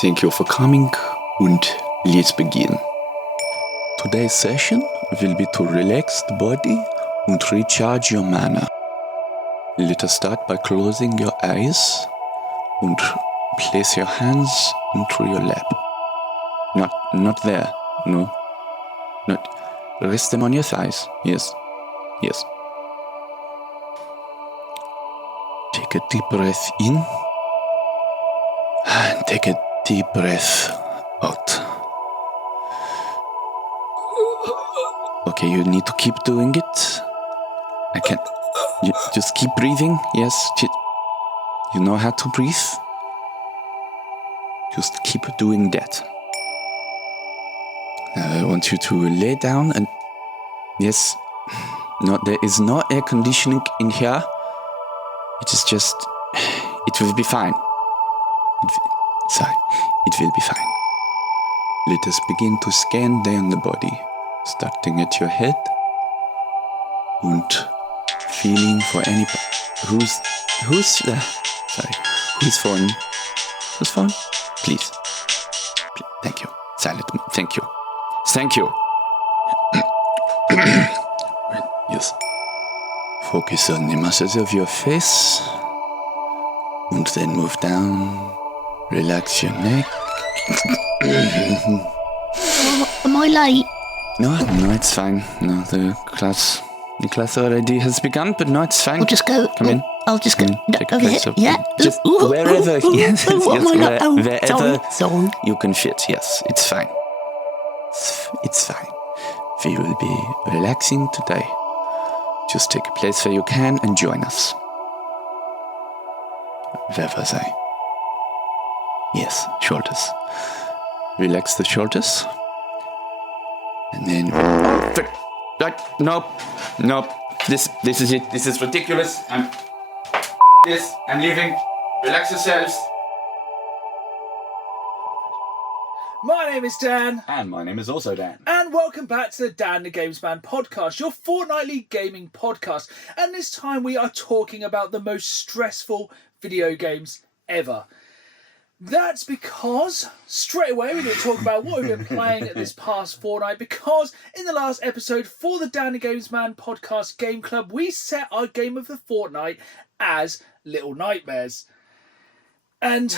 Thank you for coming und let's begin. Today's session will be to relax the body and recharge your mana. Let us start by closing your eyes and place your hands into your lap. Not there, no. Not. Rest them on your thighs, yes. Take a deep breath in and take a deep breath out. Okay, you need to keep doing it. I can't. You just keep breathing. Yes, you know how to breathe. Just keep doing that. Now I want you to lay down and yes, no, there is no air conditioning in here. It is just. It will be fine. It will be fine. Let us begin to scan down the body, starting at your head and feeling for any. Who's phone? Whose phone? Please. Thank you. Silent. Thank you. Yes. Focus on the muscles of your face and then move down. Relax your neck. Am I late? No, it's fine. No, the class already has begun, but no, it's fine. I'll just go. Come in. I'll just go. Take a Over place here. of, Yeah. just wherever. Yes, wherever Sorry. you can fit. Yes, it's fine. It's fine. We will be relaxing today. Just take a place where you can and join us. Where was I? Yes, shoulders. Relax the shoulders. And then... Nope. This is it. This is ridiculous. I'm leaving. Relax yourselves. My name is Dan. And my name is also Dan. And welcome back to the Dan the Games Man podcast, your fortnightly gaming podcast. And this time we are talking about the most stressful video games ever. That's because, straight away, we're going to talk about what we've been playing this past fortnight, because in the last episode for the Dan the Games Man podcast Game Club, we set our game of the fortnight as Little Nightmares. And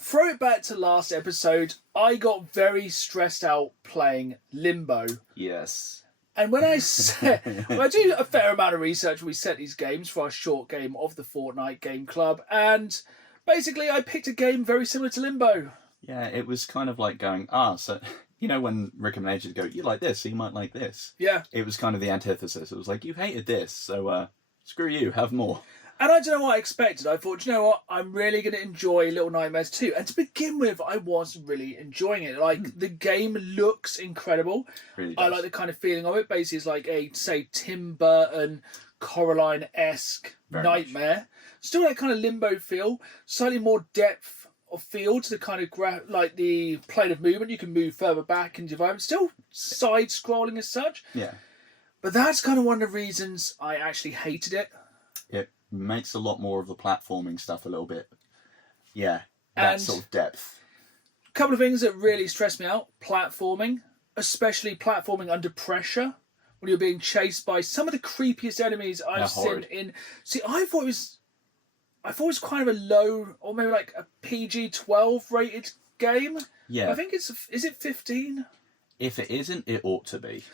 throw it back to last episode, I got very stressed out playing Limbo. Yes. And when I do a fair amount of research, we set these games for our short game of the Fortnite Game Club, and basically I picked a game very similar to Limbo. Yeah, it was kind of like going, so, you know when recommendations go, you like this, so you might like this. Yeah. It was kind of the antithesis. It was like, you hated this, so screw you, have more. And I don't know what I expected. I thought, you know what, I'm really going to enjoy Little Nightmares 2. And to begin with, I was really enjoying it. Like, the game looks incredible. Really does. I like the kind of feeling of it. Basically, it's like a, say, Tim Burton, Coraline-esque nightmare. Much. Still that kind of Limbo feel. Slightly more depth of field to the kind of like the plane of movement. You can move further back into the environment. Still side-scrolling as such. Yeah. But that's kind of one of the reasons I actually hated it. It makes a lot more of the platforming stuff a little bit. Yeah, that sort of depth. A couple of things that really stress me out. Platforming. Especially platforming under pressure. When you're being chased by some of the creepiest enemies I've seen in... See, I thought it was kind of a low, or maybe like a PG-12 rated game. Yeah. I think is it 15? If it isn't, it ought to be.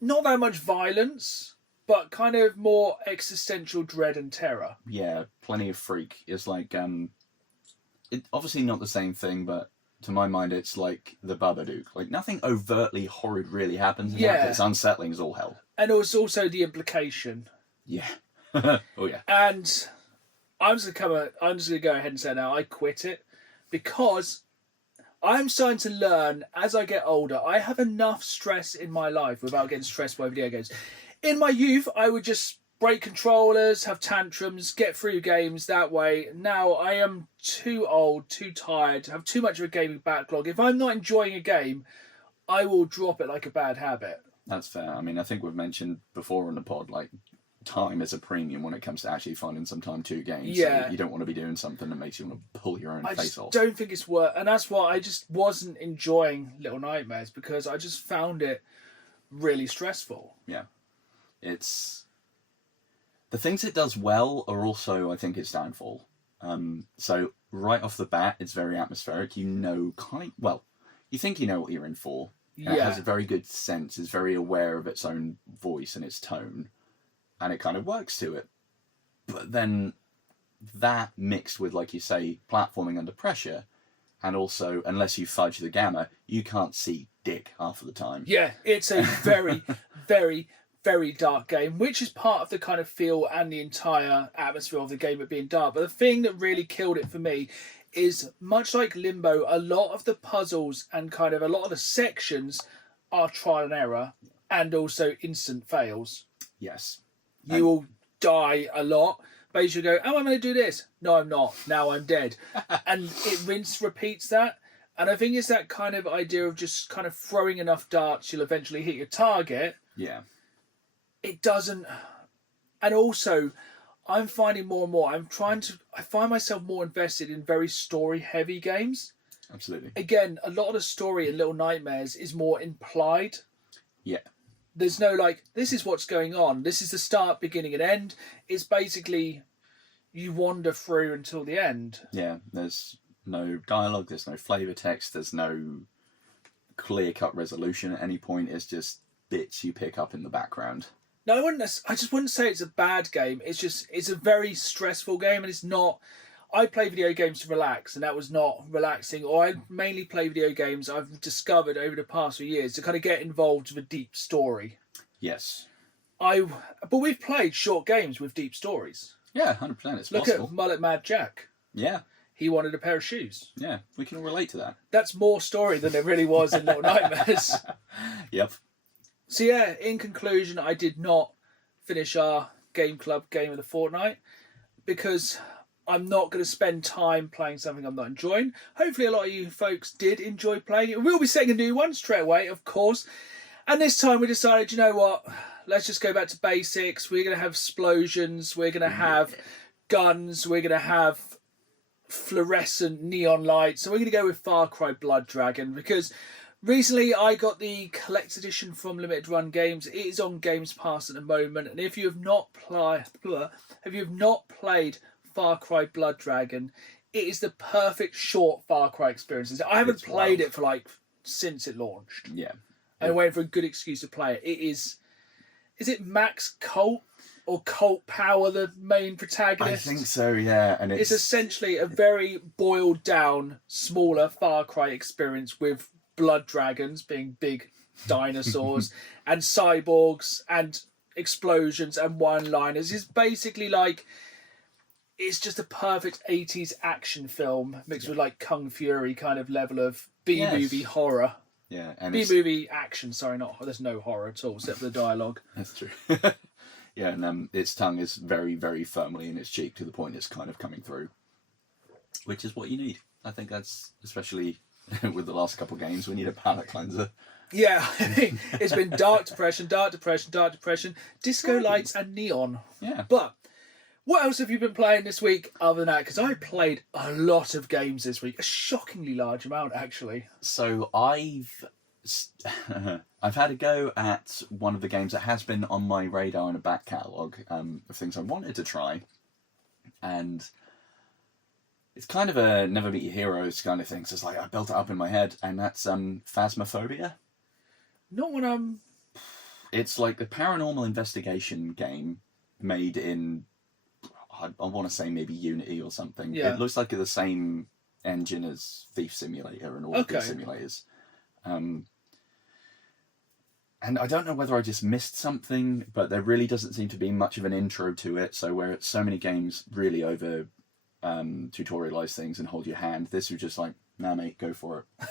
Not that much violence, but kind of more existential dread and terror. Yeah, plenty of freak. It's like, it obviously not the same thing, but to my mind, it's like the Babadook. Like, nothing overtly horrid really happens in that, but it's unsettling as all hell. And it was also the implication. Yeah. Oh, yeah. And I'm just going to go ahead and say now, I quit it because I'm starting to learn as I get older, I have enough stress in my life without getting stressed by video games. In my youth, I would just break controllers, have tantrums, get through games that way. Now I am too old, too tired, have too much of a gaming backlog. If I'm not enjoying a game, I will drop it like a bad habit. That's fair. I mean, I think we've mentioned before on the pod, like, time is a premium when it comes to actually finding some time to games. Yeah. So you don't want to be doing something that makes you want to pull your own I face just off. don't think it's worth, and that's why I just wasn't enjoying Little Nightmares, because I just found it really stressful. Yeah. It's... The things it does well are also, I think, its downfall. So right off the bat, it's very atmospheric. You know, you think you know what you're in for. And it has a very good sense. It's very aware of its own voice and its tone. And it kind of works to it. But then that mixed with, like you say, platforming under pressure, and also, unless you fudge the gamma, you can't see dick half of the time. Yeah, it's a very, very, very dark game, which is part of the kind of feel and the entire atmosphere of the game of being dark. But the thing that really killed it for me is, much like Limbo, a lot of the puzzles and kind of a lot of the sections are trial and error, and also instant fails. Yes. You will die a lot. Basically go, oh, I'm going to do this. No, I'm not. Now I'm dead. And it repeats that. And I think it's that kind of idea of just kind of throwing enough darts, you'll eventually hit your target. Yeah. It doesn't... And also, I'm finding more and more, I find myself more invested in very story-heavy games. Absolutely. Again, a lot of the story in Little Nightmares is more implied. Yeah. There's no, like, this is what's going on. This is the start, beginning, and end. It's basically, you wander through until the end. Yeah, there's no dialogue, there's no flavour text, there's no clear-cut resolution at any point. It's just bits you pick up in the background. No, I just wouldn't say it's a bad game. It's a very stressful game, and it's not... I play video games to relax, and that was not relaxing. Or I mainly play video games, I've discovered over the past few years, to kind of get involved with a deep story. Yes. But we've played short games with deep stories. Yeah, 100%. It's Look possible. at Mullet Mad Jack. Yeah. He wanted a pair of shoes. Yeah, we can all relate to that. That's more story than there really was in Little Nightmares. Yep. So yeah, in conclusion, I did not finish our Game Club game of the fortnight, because I'm not going to spend time playing something I'm not enjoying. Hopefully a lot of you folks did enjoy playing it. We'll be setting a new one straight away, of course. And this time we decided, you know what, let's just go back to basics. We're going to have explosions. We're going to have guns. We're going to have fluorescent neon lights. So we're going to go with Far Cry Blood Dragon, because recently I got the collector's edition from Limited Run Games. It is on Games Pass at the moment. And if you have not played Far Cry Blood Dragon, it is the perfect short Far Cry experience. I haven't played it for since it launched. Yeah. I'm waiting for a good excuse to play it. It is it Max Colt or Colt Power, the main protagonist? I think so, yeah. And it's essentially a very boiled down, smaller Far Cry experience with blood dragons being big dinosaurs and cyborgs and explosions and one-liners. It's basically it's just a perfect 80s action film mixed with Kung Fury kind of level of B-movie horror. Yeah, and B-movie action, sorry, there's no horror at all except for the dialogue. That's true. Yeah, and its tongue is very, very firmly in its cheek to the point it's kind of coming through, which is what you need. I think that's, especially with the last couple of games, we need a palate cleanser. Yeah, it's been dark depression, disco lights and neon. Yeah. But what else have you been playing this week other than that? Because I played a lot of games this week, a shockingly large amount actually. So I've had a go at one of the games that has been on my radar in a back catalogue of things I wanted to try, and it's kind of a Never Meet Your Heroes kind of thing. So it's I built it up in my head, and that's Phasmophobia. Not when It's like a paranormal investigation game made in, I want to say maybe Unity or something. Yeah. It looks like the same engine as Thief Simulator and all of these simulators. And I don't know whether I just missed something, but there really doesn't seem to be much of an intro to it. So where so many games really over tutorialize things and hold your hand, this was just nah mate, go for it.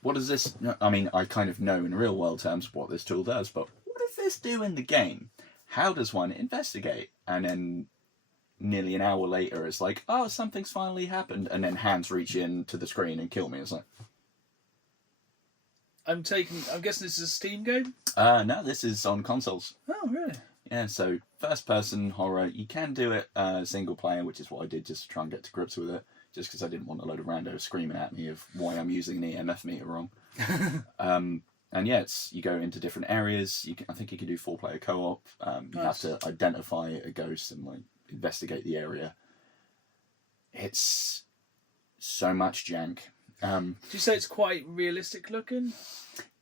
What does this... I mean, I kind of know in real world terms what this tool does, but what does this do in the game? How does one investigate? And then nearly an hour later, it's oh, something's finally happened. And then hands reach in to the screen and kill me. It's I'm guessing this is a Steam game? no, this is on consoles. Oh, really? Yeah, so first-person horror, you can do it single player, which is what I did just to try and get to grips with it, just because I didn't want a load of randos screaming at me of why I'm using the MF meter wrong. And yeah, you go into different areas. I think you can do 4-player co-op. You have to identify a ghost and like investigate the area. It's so much jank. Do you say it's quite realistic looking?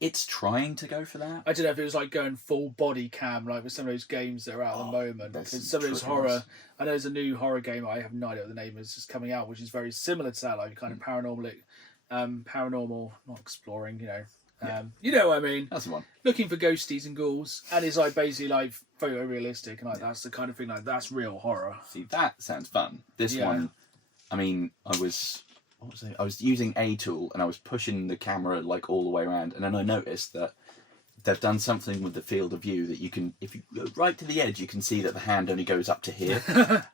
It's trying to go for that. I don't know if it was like going full body cam, like with some of those games that are out at the moment. Because some of those horror, I know there's a new horror game, I have no idea what the name is, just coming out, which is very similar to that, like kind of paranormal, not exploring, you know. You know what I mean? That's the one. Looking for ghosties and ghouls, and it's like basically like photorealistic, and like that's the kind of thing, like that's real horror. See, that sounds fun. This one, I mean, I was using a tool and I was pushing the camera like all the way around, and then I noticed that they've done something with the field of view that you can, if you go right to the edge, you can see that the hand only goes up to here,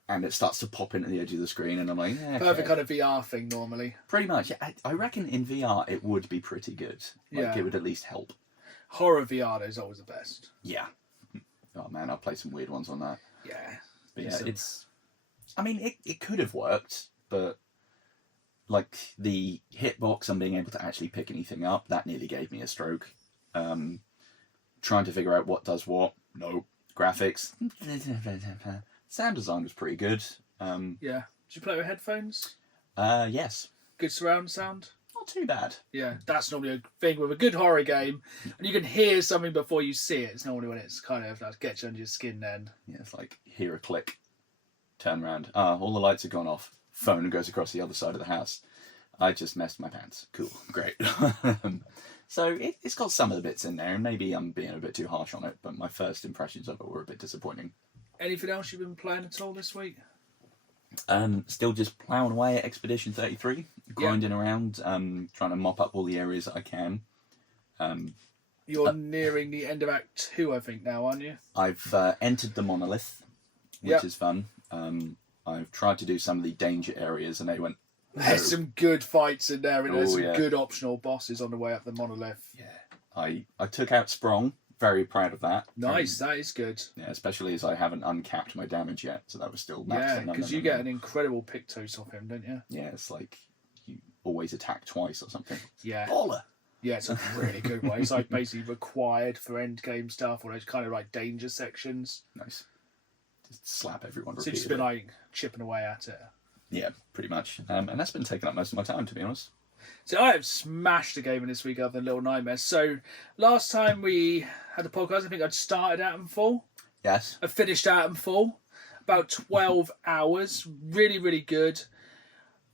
and it starts to pop into the edge of the screen, and I'm like, yeah, okay. Perfect kind of VR thing normally. Pretty much. Yeah, I reckon in VR it would be pretty good. Like, it would at least help. Horror VR is always the best. Yeah. Oh man, I'll play some weird ones on that. Yeah. But yeah, I mean, it could have worked, but like the hitbox and being able to actually pick anything up, that nearly gave me a stroke. Trying to figure out what does what. No. Graphics. Sound design was pretty good. Yeah. Did you play with headphones? Yes. Good surround sound? Not too bad. Yeah, that's normally a thing with a good horror game. And you can hear something before you see it. It's normally when it's kind of like gets you under your skin then. Yeah, it's like, hear a click. Turn around. All the lights have gone off. Phone goes across the other side of the house. I just messed my pants. Cool. Great. So it's got some of the bits in there, and maybe I'm being a bit too harsh on it, but my first impressions of it were a bit disappointing. Anything else you've been playing at all this week? Still just ploughing away at Expedition 33, grinding around, trying to mop up all the areas that I can. You're nearing the end of Act 2, I think, now, aren't you? I've entered the monolith, which is fun. I've tried to do some of the danger areas, and they went... There's some good fights in there, and there's some good optional bosses on the way up the monolith. Yeah. I took out Sprong. Very proud of that. Nice, that is good. Yeah, especially as I haven't uncapped my damage yet, so that was still maxed. Yeah, because you get an incredible Pictos off him, don't you? Yeah, it's like you always attack twice or something. Yeah. Baller! Yeah, it's a really good one. It's like basically required for end game stuff, or those kind of like danger sections. Nice. Just slap everyone So repeatedly. it's been like chipping away at it. Yeah, pretty much. And that's been taking up most of my time, to be honest. So I have smashed the game in this week other than Little Nightmares. So last time we had the podcast, I think I'd started Atomfall. Yes. I finished Atomfall. About 12 hours. Really, really good.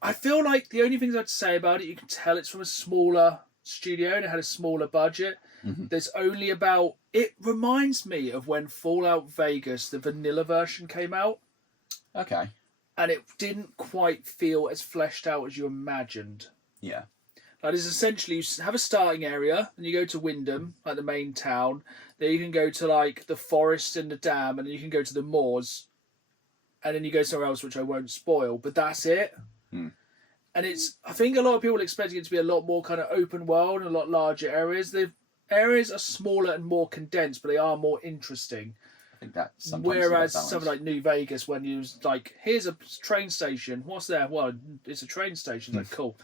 I feel like the only things I'd say about it, you can tell it's from a smaller studio and it had a smaller budget. Mm-hmm. There's only about... It reminds me of when Fallout Vegas, the vanilla version, came out. Okay. And it didn't quite feel as fleshed out as you imagined. Yeah. Like, it's essentially, you have a starting area, and you go to Wyndham, like the main town. Then you can go to, like, the forest and the dam, and then you can go to the moors. And then you go somewhere else, which I won't spoil, but that's it. Hmm. And it's, I think a lot of people are expecting it to be a lot more kind of open world and a lot larger areas. The areas are smaller and more condensed, but they are more interesting. I think that sometimes Whereas is about something like New Vegas, when you was like, here's a train station. What's there? Well, it's a train station. Like, cool.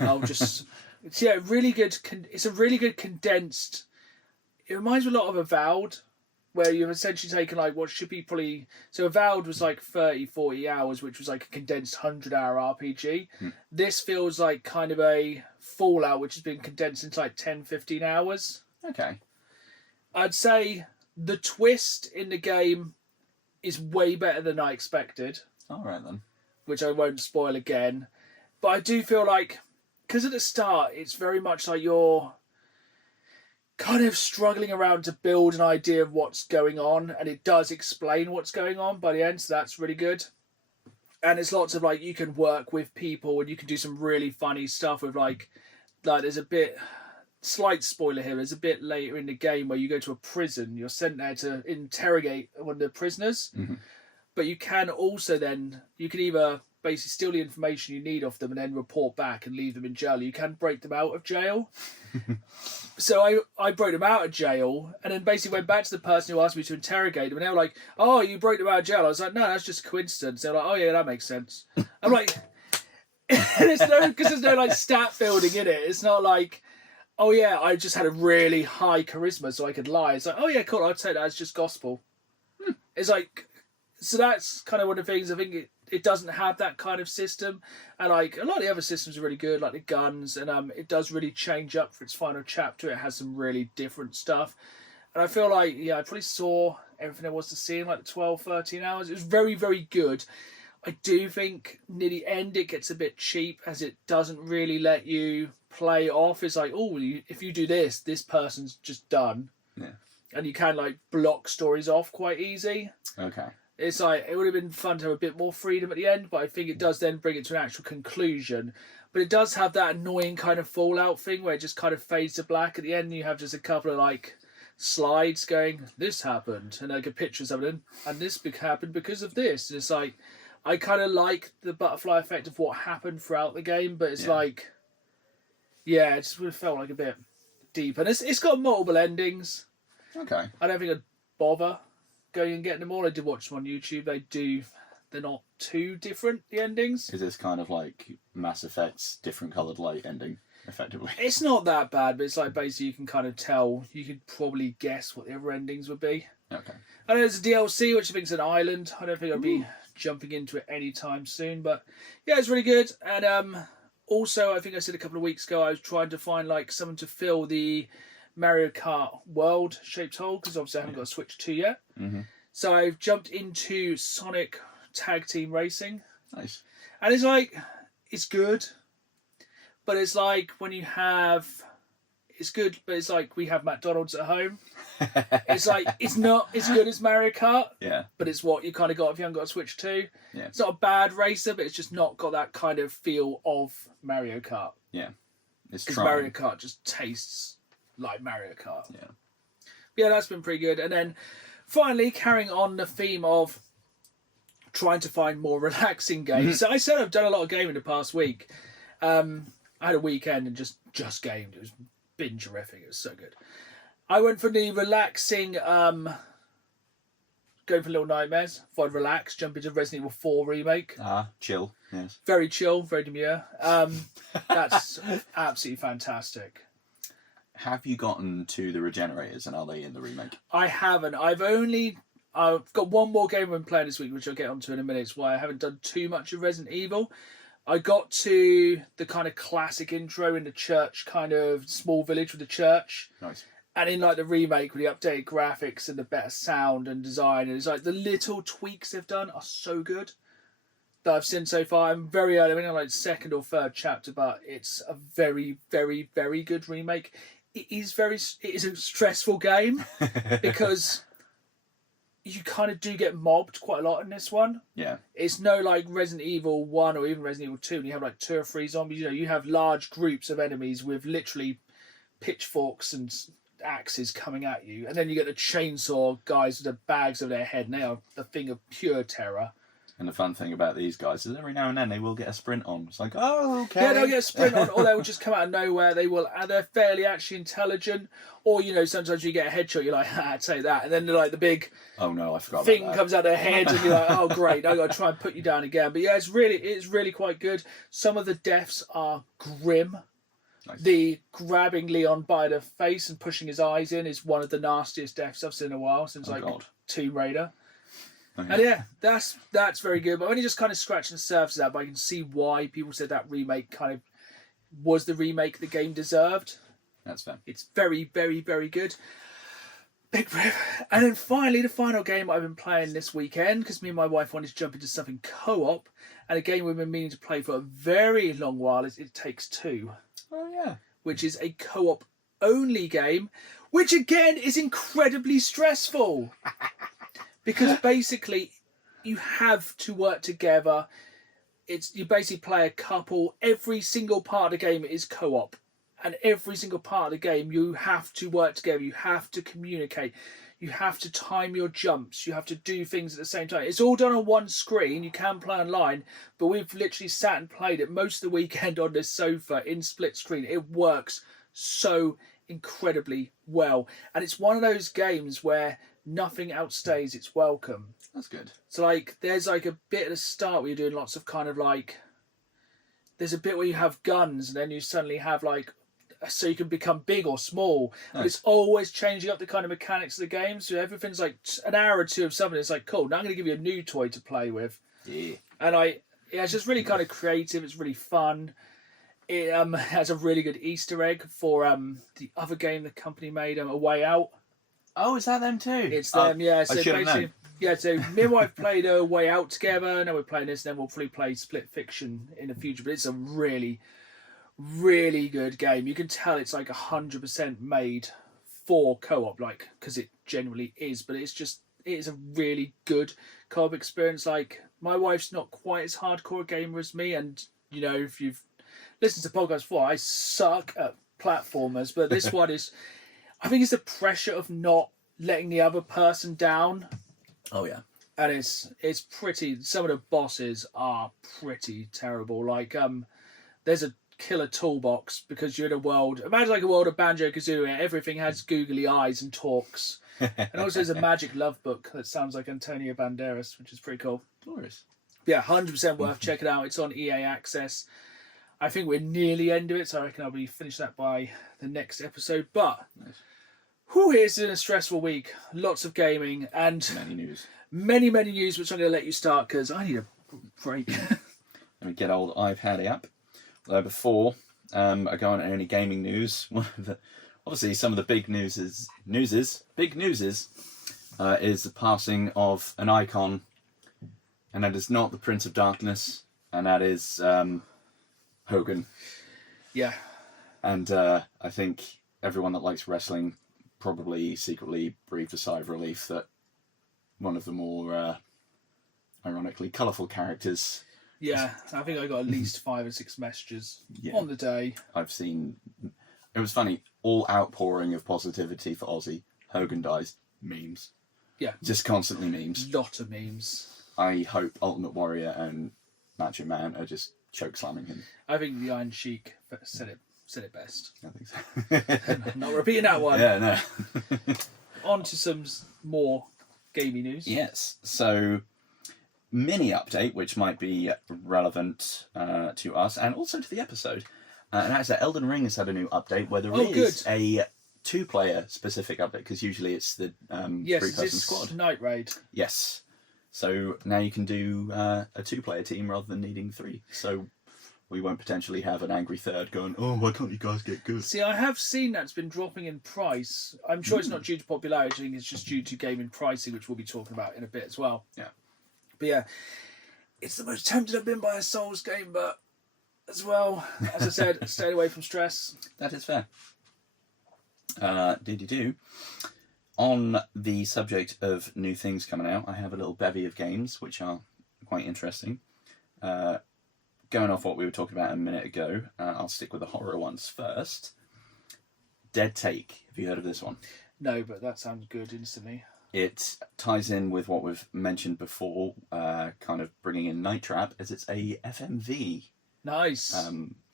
I'll just... It's, yeah, really good. It's a really good condensed... It reminds me a lot of Avowed, where you've essentially taken like what should be probably... So Avowed was like 30, 40 hours, which was like a condensed 100-hour RPG. This feels like kind of a Fallout, which has been condensed into like 10, 15 hours. Okay. I'd say the twist in the game is way better than I expected. All right, then. Which I won't spoil again. But I do feel like... Because at the start, it's very much like you're kind of struggling around to build an idea of what's going on, and it does explain what's going on by the end, so that's really good. And it's lots of, like, you can work with people, and you can do some really funny stuff with, like there's a bit... Slight spoiler here, there's a bit later in the game where you go to a prison, you're sent there to interrogate one of the prisoners. Mm-hmm. But you can also then, you can either basically steal the information you need off them and then report back and leave them in jail. You can break them out of jail. So I broke them out of jail and then basically went back to the person who asked me to interrogate them, and they were like, "Oh, you broke them out of jail." I was like, "No, that's just a coincidence." They're like, "Oh yeah, that makes sense." I'm like, because there's no like stat building in it. It's not like, "Oh yeah, I just had a really high charisma so I could lie." It's like, "Oh yeah, cool, I'd take that as just gospel." It's like, so that's kind of one of the things. I think it doesn't have that kind of system, and like a lot of the other systems are really good, like the guns, and it does really change up for its final chapter. It has some really different stuff, and I feel like I probably saw everything there was to see in like the 12, 13 hours. It was very, very good. I do think near the end it gets a bit cheap, as it doesn't really let you play off. It's like, oh, if you do this, this person's just done. Yeah. And you can like block stories off quite easy. Okay. It's like, it would have been fun to have a bit more freedom at the end, but I think it does then bring it to an actual conclusion. But it does have that annoying kind of Fallout thing where it just kind of fades to black at the end. And you have just a couple of like slides going, "This happened," and like a picture of something, and this happened because of this. And it's like, I kind of like the butterfly effect of what happened throughout the game, but it's like, it just would have felt like a bit deep. And it's got multiple endings. Okay. I don't think I'd bother going and getting them all. I did watch them on YouTube. They're not too different, the endings. Is this kind of like Mass Effect's different coloured light ending, effectively? It's not that bad, but it's like basically you can kind of tell, you could probably guess what the other endings would be. Okay. And there's a DLC, which I think is an island. I don't think I'd be jumping into it anytime soon, but yeah, it's really good. And also, I think I said a couple of weeks ago, I was trying to find like someone to fill the Mario Kart world shaped hole, because obviously I haven't got a Switch 2 yet. Mm-hmm. So I've jumped into Sonic Tag Team Racing. Nice. And it's like, it's good, but it's like when you have, it's good, but it's like we have McDonald's at home. It's like, it's not as good as Mario Kart, but it's what you kind of got if you haven't got a Switch 2. Yeah. It's not a bad racer, but it's just not got that kind of feel of Mario Kart. Yeah. It's because Mario Kart just tastes like Mario Kart. Yeah. Yeah, that's been pretty good. And then finally, carrying on the theme of trying to find more relaxing games. So I said I've done a lot of gaming the past week. I had a weekend and just gamed. It was binge terrific. It was so good. I went for the relaxing, going for Little Nightmares. If I'd relax, jump into Resident Evil 4 remake. Chill. Yes. Very chill, very demure. That's absolutely fantastic. Have you gotten to the regenerators, and are they in the remake? I haven't. I've got one more game I'm playing this week, which I'll get onto in a minute. It's why I haven't done too much of Resident Evil. I got to the kind of classic intro in the church, kind of small village with the church. Nice. And in like the remake with the updated graphics and the better sound and design, and it's like the little tweaks they've done are so good that I've seen so far. I'm very early, I'm in like second or third chapter, but it's a very, very, very good remake. It is a stressful game because you kind of do get mobbed quite a lot in this one. Yeah. It's no like Resident Evil 1 or even Resident Evil 2, and you have like 2 or 3 zombies. You have large groups of enemies with literally pitchforks and axes coming at you, and then you get the chainsaw guys with the bags over their head, and they are the thing of pure terror. And the fun thing about these guys is every now and then they will get a sprint on. It's like, oh, okay. Yeah, they'll get a sprint on, or they will just come out of nowhere. They're fairly actually intelligent. Or, sometimes you get a headshot, you're like, take that. And then like the big oh no, I forgot thing about that. comes out their head, and you're like, oh great, I got to try and put you down again. But yeah, it's really quite good. Some of the deaths are grim. Nice. The grabbing Leon by the face and pushing his eyes in is one of the nastiest deaths I've seen in a while since God. Tomb Raider. Okay. And yeah, that's very good. But I'm only just kind of scratching the surface of that, but I can see why people said that remake kind of was the remake the game deserved. That's fair. It's very, very, very good. Big rip. And then finally, the final game I've been playing this weekend, because me and my wife wanted to jump into something co-op, and a game we've been meaning to play for a very long while is It Takes Two. Oh, yeah. Which is a co-op only game, which again is incredibly stressful. Because basically, you have to work together. You basically play a couple. Every single part of the game is co-op. And every single part of the game, you have to work together. You have to communicate. You have to time your jumps. You have to do things at the same time. It's all done on one screen. You can play online, but we've literally sat and played it most of the weekend on this sofa in split screen. It works so incredibly well. And it's one of those games where nothing outstays its welcome. That's good. So, like, there's like a bit at the start where you're doing lots of kind of like... There's a bit where you have guns and then you suddenly have like... So you can become big or small. But it's always changing up the kind of mechanics of the game. So everything's like an hour or two of something. It's like, cool, now I'm going to give you a new toy to play with. Yeah. And it's just really kind of creative. It's really fun. It has a really good Easter egg for the other game the company made, A Way Out. Oh, is that them too? It's them, yeah. So I should have known. Yeah, so me and my wife played A Way Out together. Now we're playing this, and then we'll probably play Split Fiction in the future. But it's a really, really good game. You can tell it's like 100% made for co-op, like, because it generally is. But it is a really good co-op experience. Like, my wife's not quite as hardcore a gamer as me, and you know, if you've listened to podcasts before, I suck at platformers. But this one is, I think it's the pressure of not letting the other person down. Oh yeah. And it's pretty. Some of the bosses are pretty terrible. Like there's a killer toolbox because you're in a world. Imagine like a world of Banjo-Kazooie. Everything has googly eyes and talks. And also there's a magic love book that sounds like Antonio Banderas, which is pretty cool. Glorious. Yeah, 100% worth checking out. It's on EA Access. I think we're nearly end of it, so I reckon I'll be finished that by the next episode. But it's been a stressful week. Lots of gaming and Many news. Many news, which I'm going to let you start because I need a break. Let me get old iPad app. Although before I go on any gaming news, obviously some of the big news is the passing of an icon, and that is not the Prince of Darkness, and that is Hogan. Yeah. And I think everyone that likes wrestling probably secretly breathed a sigh of relief that one of the more ironically colourful characters. Yeah, I think I got at least 5 or 6 messages on the day. I've seen. It was funny, all outpouring of positivity for Ozzy. Hogan dies. Memes. Yeah. Just constantly memes. Lot of memes. I hope Ultimate Warrior and Macho Man are just choke slamming him. I think the Iron Sheik said it best. I think so. I'm not repeating that one. Yeah, no. On to some more gaming news. Yes. So, mini update, which might be relevant to us and also to the episode. And that's that Elden Ring has had a new update where there is a 2-player specific update, because usually it's the 3-person squad. Night Raid. Yes. So now you can do a 2-player team rather than needing 3. So we won't potentially have an angry third going, oh, why can't you guys get good? See, I have seen that's been dropping in price. I'm sure it's not due to popularity. I think it's just due to gaming pricing, which we'll be talking about in a bit as well. Yeah. But yeah, it's the most tempted I've been by a Souls game, but as well, as I said, stay away from stress. That is fair. On the subject of new things coming out, I have a little bevy of games which are quite interesting. Going off what we were talking about a minute ago, I'll stick with the horror ones first. Dead Take. Have you heard of this one? No, but that sounds good instantly. It ties in with what we've mentioned before, kind of bringing in Night Trap, as it's a FMV Nice.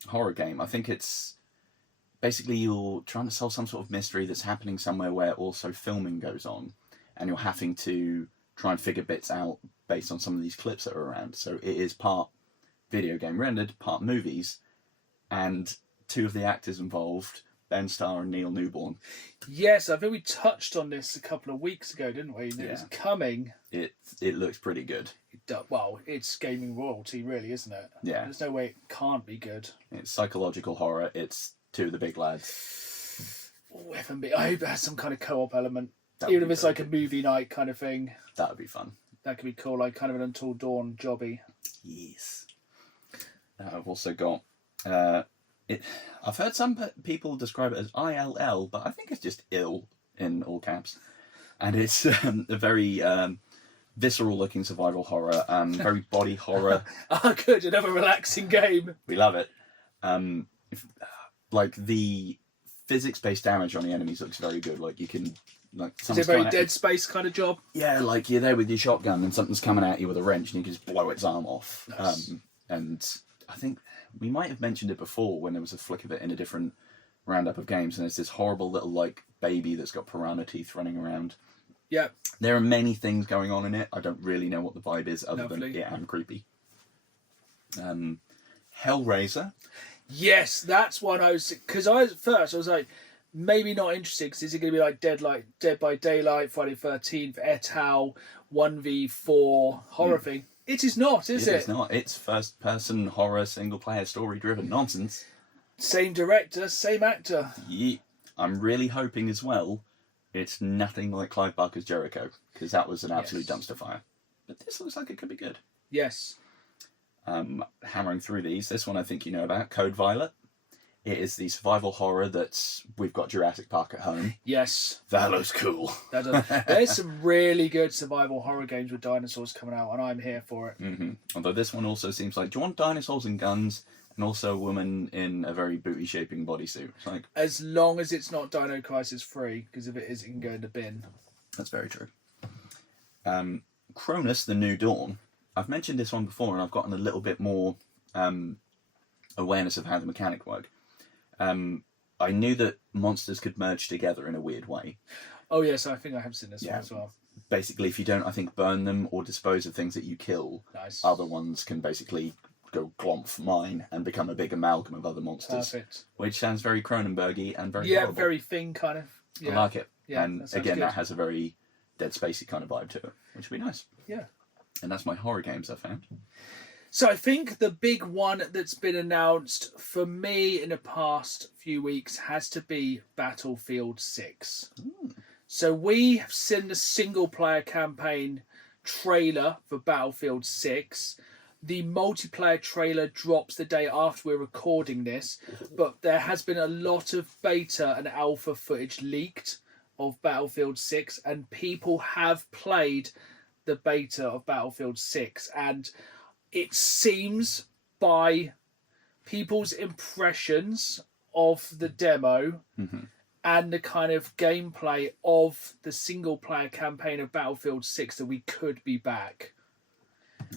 Horror game. I think it's basically you're trying to solve some sort of mystery that's happening somewhere where also filming goes on, and you're having to try and figure bits out based on some of these clips that are around. So it is part video game rendered, part movies, and 2 of the actors involved, Ben Starr and Neil Newborn. Yes, I think we touched on this a couple of weeks ago, didn't we? It was coming. It looks pretty good. Well, it's gaming royalty, really, isn't it? Yeah. There's no way it can't be good. It's psychological horror. It's 2 of the big lads. Oh, FMB. I hope it has some kind of co-op element. Even if it's like a movie night kind of thing. That would be fun. That could be cool, like kind of an Until Dawn jobby. Yes. I've also got... I've heard some people describe it as ILL, but I think it's just ill in all caps. And it's a very visceral-looking survival horror, very body horror. Good, another relaxing game. We love it. like the physics-based damage on the enemies looks very good. Like you can, like, Is it a very Dead Space kind of job? Yeah, like you're there with your shotgun and something's coming at you with a wrench and you can just blow its arm off. Nice. And I think we might have mentioned it before when there was a flick of it in a different roundup of games, and there's this horrible little like baby that's got piranha teeth running around. Yeah. There are many things going on in it. I don't really know what the vibe is other Lovely. than I'm creepy. Hellraiser. Yes, that's one I was... Because I was like, maybe not interested, because is it going to be like Dead by Daylight, Friday the 13th, et al., 1v4 horror thing? It is not, is it? It is not. It's first-person horror, single-player, story-driven nonsense. Same director, same actor. Yeah. I'm really hoping as well it's nothing like Clive Barker's Jericho, because that was an absolute dumpster fire. But this looks like it could be good. Yes. Hammering through these, this one I think you know about, Code Violet. It is the survival horror that's we've got Jurassic Park at home. Yes. That looks cool. There's some really good survival horror games with dinosaurs coming out, and I'm here for it. Mm-hmm. Although this one also seems like, do you want dinosaurs and guns, and also a woman in a very booty-shaping bodysuit? It's like, as long as it's not Dino Crisis 3, because if it is, it can go in the bin. That's very true. Cronus, The New Dawn. I've mentioned this one before, and I've gotten a little bit more awareness of how the mechanic worked. I knew that monsters could merge together in a weird way. Oh yes, I think I have seen this one as well. Basically, if you don't, I think, burn them or dispose of things that you kill, Nice. other ones can basically go glomp mine and become a big amalgam of other monsters. Perfect. Which sounds very Cronenbergy and very Yeah, horrible. very Thing kind of. Yeah. I like it. Yeah, and that sounds again, good. that has a very Dead Spacey kind of vibe to it, which would be nice. Yeah. And that's my horror games I found. So I think the big one that's been announced for me in the past few weeks has to be Battlefield 6. So we have seen the single player campaign trailer for Battlefield 6. The multiplayer trailer drops the day after we're recording this, but there has been a lot of beta and alpha footage leaked of Battlefield 6, and people have played the beta of Battlefield 6, and it seems by people's impressions of the demo and the kind of gameplay of the single player campaign of Battlefield 6 that we could be back.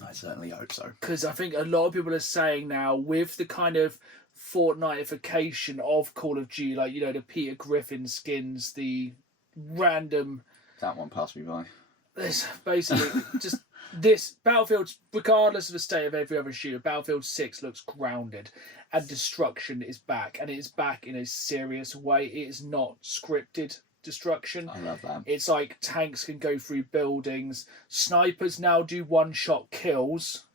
I certainly hope so. Because I think a lot of people are saying now, with the kind of Fortnitification of Call of Duty, like, you know, the Peter Griffin skins, the random... That one passed me by. This basically just this Battlefield, regardless of the state of every other shooter, Battlefield 6 looks grounded, and destruction is back, and it is back in a serious way. It is not scripted destruction. I love that. It's like tanks can go through buildings. Snipers now do one-shot kills,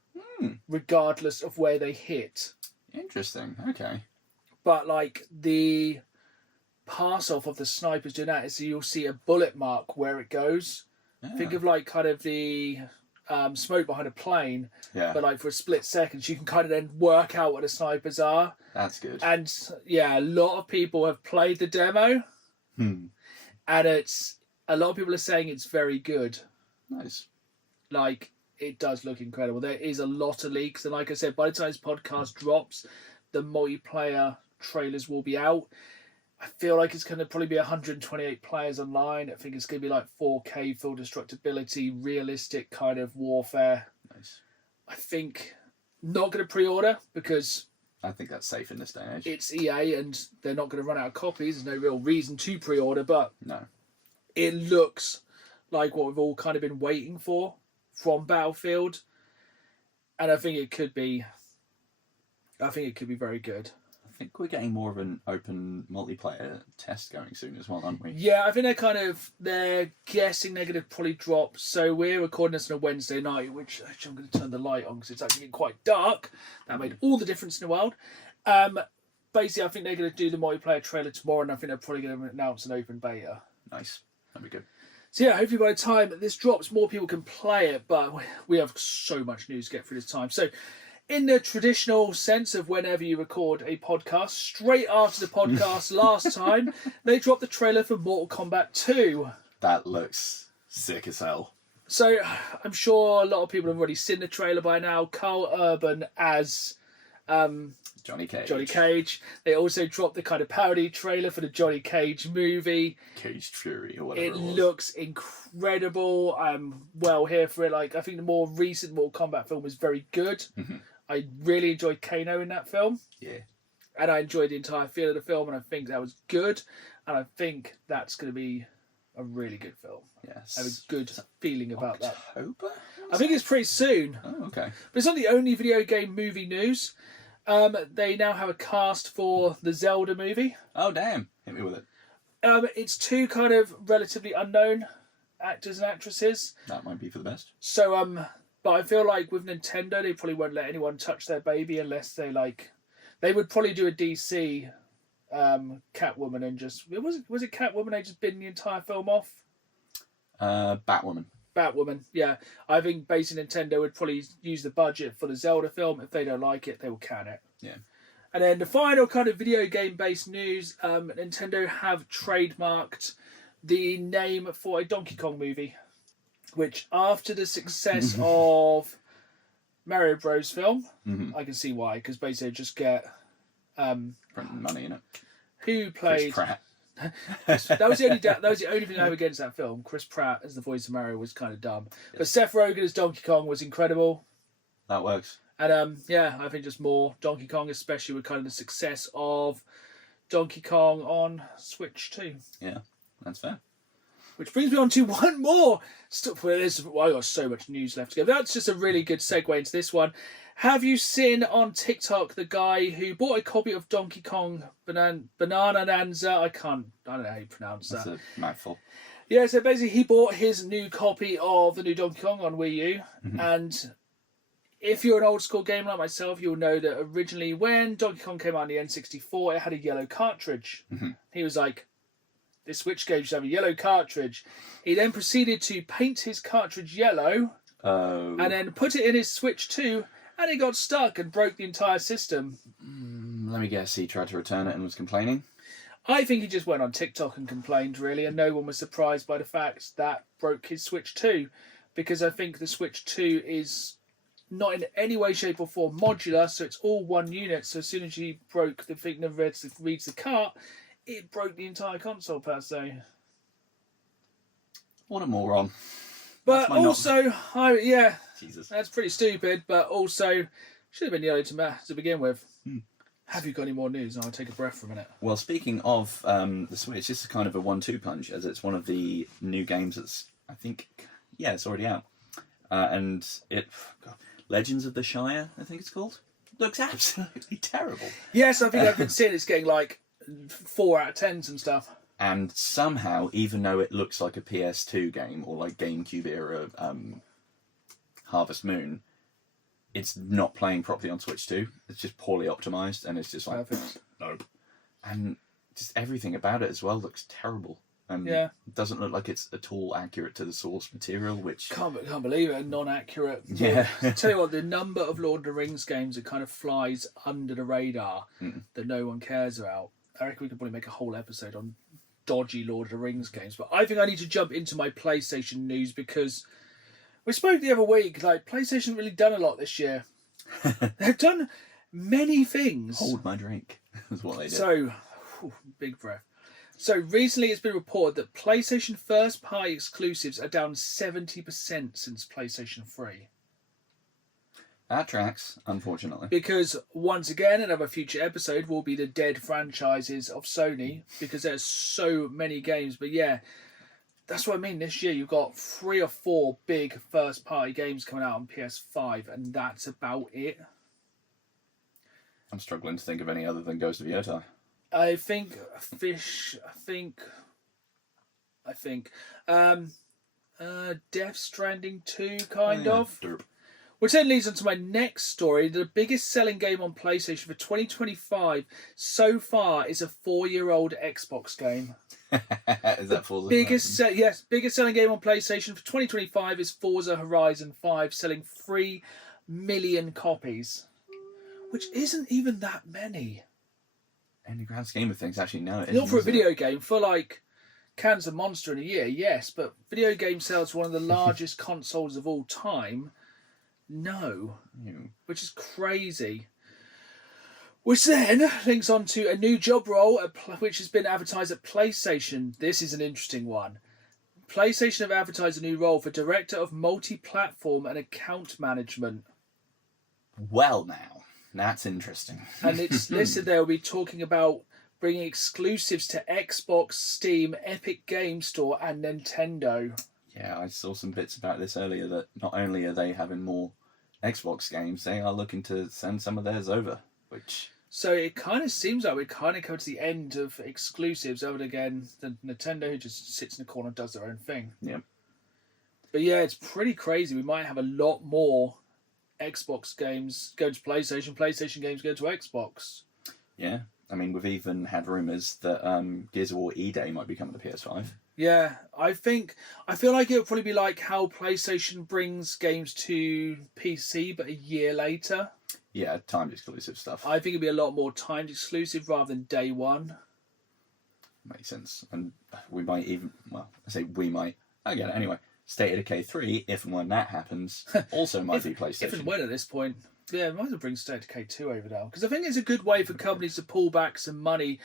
regardless of where they hit. Interesting. Okay. But like the pass off of the snipers doing that is you'll see a bullet mark where it goes. Yeah. Think of like kind of the smoke behind a plane, Yeah. but like for a split second, you can kind of then work out what the snipers are. That's good. And yeah, a lot of people have played the demo, and it's a lot of people are saying it's very good. Nice. Like, it does look incredible. There is a lot of leaks, and like I said, by the time this podcast drops, the multiplayer trailers will be out. I feel like it's going to probably be 128 players online. I think it's going to be like 4K, full destructibility, realistic kind of warfare. Nice. I think not going to pre-order because I think that's safe in this day and age. it's EA and they're not going to run out of copies. There's no real reason to pre-order, but No. it looks like what we've all kind of been waiting for from Battlefield. And I think it could be very good. I think we're getting more of an open multiplayer test going soon as well, aren't we? Yeah, I think they're guessing they're going to probably drop. So we're recording this on a Wednesday night, which actually I'm going to turn the light on because it's actually getting quite dark. That made all the difference in the world. Basically, I think they're going to do the multiplayer trailer tomorrow, and I think they're probably going to announce an open beta. Nice. That'd be good. So yeah, hopefully by the time this drops, more people can play it, but we have so much news to get through this time. So in the traditional sense of whenever you record a podcast, straight after the podcast last time, they dropped the trailer for Mortal Kombat 2. That looks sick as hell. So I'm sure a lot of people have already seen the trailer by now. Carl Urban as Johnny Cage. Johnny Cage. They also dropped the kind of parody trailer for the Johnny Cage movie. Caged Fury or whatever It it was. looks incredible. I'm well here for it. Like, I think the more recent Mortal Kombat film was very good. Mhm. I really enjoyed Kano in that film. Yeah. And I enjoyed the entire feel of the film, and I think that was good. And I think that's going to be a really good film. Yes. I have a good feeling about that. October? I think it's pretty soon. Oh, okay. But it's not the only video game movie news. They now have a cast for the Zelda movie. Oh, damn. Hit me with it. It's two kind of relatively unknown actors and actresses. That might be for the best. So, but I feel like with Nintendo, they probably won't let anyone touch their baby unless they like. They would probably do a DC Catwoman and just was it Catwoman? They just bin the entire film off. Batwoman. Batwoman, yeah. I think basically Nintendo would probably use the budget for the Zelda film. If they don't like it, they will can it. Yeah. And then the final kind of video game based news, Nintendo have trademarked the name for a Donkey Kong movie, which after the success of Mario Bros film, I can see why, because basically just get Printing money in it. who Chris played Pratt. that was the only thing I have against that film. Chris Pratt as the voice of Mario was kind of dumb, but Seth Rogen as Donkey Kong was incredible. That works. And yeah, I think just more Donkey Kong, especially with kind of the success of Donkey Kong on Switch 2. Yeah, that's fair. Which brings me on to one more. I got so much news left to go. That's just a really good segue into this one. Have you seen on TikTok the guy who bought a copy of Donkey Kong Bananza? I don't know how you pronounce that. That's a mouthful. Yeah, so basically he bought his new copy of the new Donkey Kong on Wii U. And if you're an old school gamer like myself, you'll know that originally when Donkey Kong came out on the N64, it had a yellow cartridge. He was like, this Switch game should have a yellow cartridge. He then proceeded to paint his cartridge yellow and then put it in his Switch 2, and it got stuck and broke the entire system. Let me guess, he tried to return it and was complaining? I think he just went on TikTok and complained, really, and no one was surprised by the fact that broke his Switch 2, because I think the Switch 2 is not in any way, shape or form modular, so it's all one unit, so as soon as you broke the thing that reads the cart, it broke the entire console per se. What a moron. But also, Jesus. that's pretty stupid, but also should have been yellow to begin with. Have you got any more news? I'll take a breath for a minute. Well, speaking of the Switch, this is kind of a 1-2 punch, as it's one of the new games that's, I think, it's already out. And Legends of the Shire, I think it's called. Looks absolutely terrible. Yes, I think I've been seeing it's getting like 4 out of 10s and stuff. And somehow, even though it looks like a PS2 game or like GameCube era Harvest Moon, it's not playing properly on Switch 2. It's just poorly optimized, and it's just like nope. And just everything about it as well looks terrible. And it doesn't look like it's at all accurate to the source material, which can't believe it, non-accurate. Yeah. Tell you what, the number of Lord of the Rings games that kind of flies under the radar that no one cares about. I reckon we could probably make a whole episode on dodgy Lord of the Rings games, but I think I need to jump into my PlayStation news, because we spoke the other week, like, PlayStation haven't really done a lot this year. They've done many things. Hold my drink is what they did. So, big breath. So recently it's been reported that PlayStation first-party exclusives are down 70% since PlayStation 3. That tracks, unfortunately. Because, once again, another future episode will be the dead franchises of Sony, because there's so many games. But yeah, that's what I mean. This year you've got 3 or 4 big first-party games coming out on PS5, and that's about it. I'm struggling to think of any other than Ghost of Yota. I think Death Stranding 2, kind of. Derp. Which then leads on to my next story. The biggest selling game on PlayStation for 2025 so far is a 4-year-old Xbox game. Is that Forza Biggest selling game on PlayStation for 2025 is Forza Horizon 5, selling 3 million copies. Which isn't even that many. In the grand scheme of things, actually, no. It Not for a isn't, video game. For like Cans of Monster in a year, yes. But video game sales one of the largest consoles of all time. No. Which is crazy. Which then links on to a new job role which has been advertised at PlayStation. This is an interesting one. PlayStation have advertised a new role for Director of Multi-Platform and Account Management. Well, now, that's interesting. And it's listed there will be talking about bringing exclusives to Xbox, Steam, Epic Game Store and Nintendo. Yeah, I saw some bits about this earlier that not only are they having more Xbox games, they are looking to send some of theirs over, which... So it kind of seems like we're kind of coming to the end of exclusives. Other again, the Nintendo who just sits in the corner and does their own thing. Yeah. But yeah, it's pretty crazy. We might have a lot more Xbox games go to PlayStation, PlayStation games go to Xbox. Yeah. I mean, we've even had rumours that Gears of War E-Day might be coming to PS5. Yeah, I feel like it would probably be like how PlayStation brings games to PC, but a year later. Yeah, timed exclusive stuff. I think it'd be a lot more timed exclusive rather than day one. Makes sense. And we might even, well, I say we might, I get it anyway. State of Decay 3, if and when that happens, also might be PlayStation. If and when at this point. Yeah, might as well bring State of Decay 2 over now. Because I think it's a good way for companies to pull back some money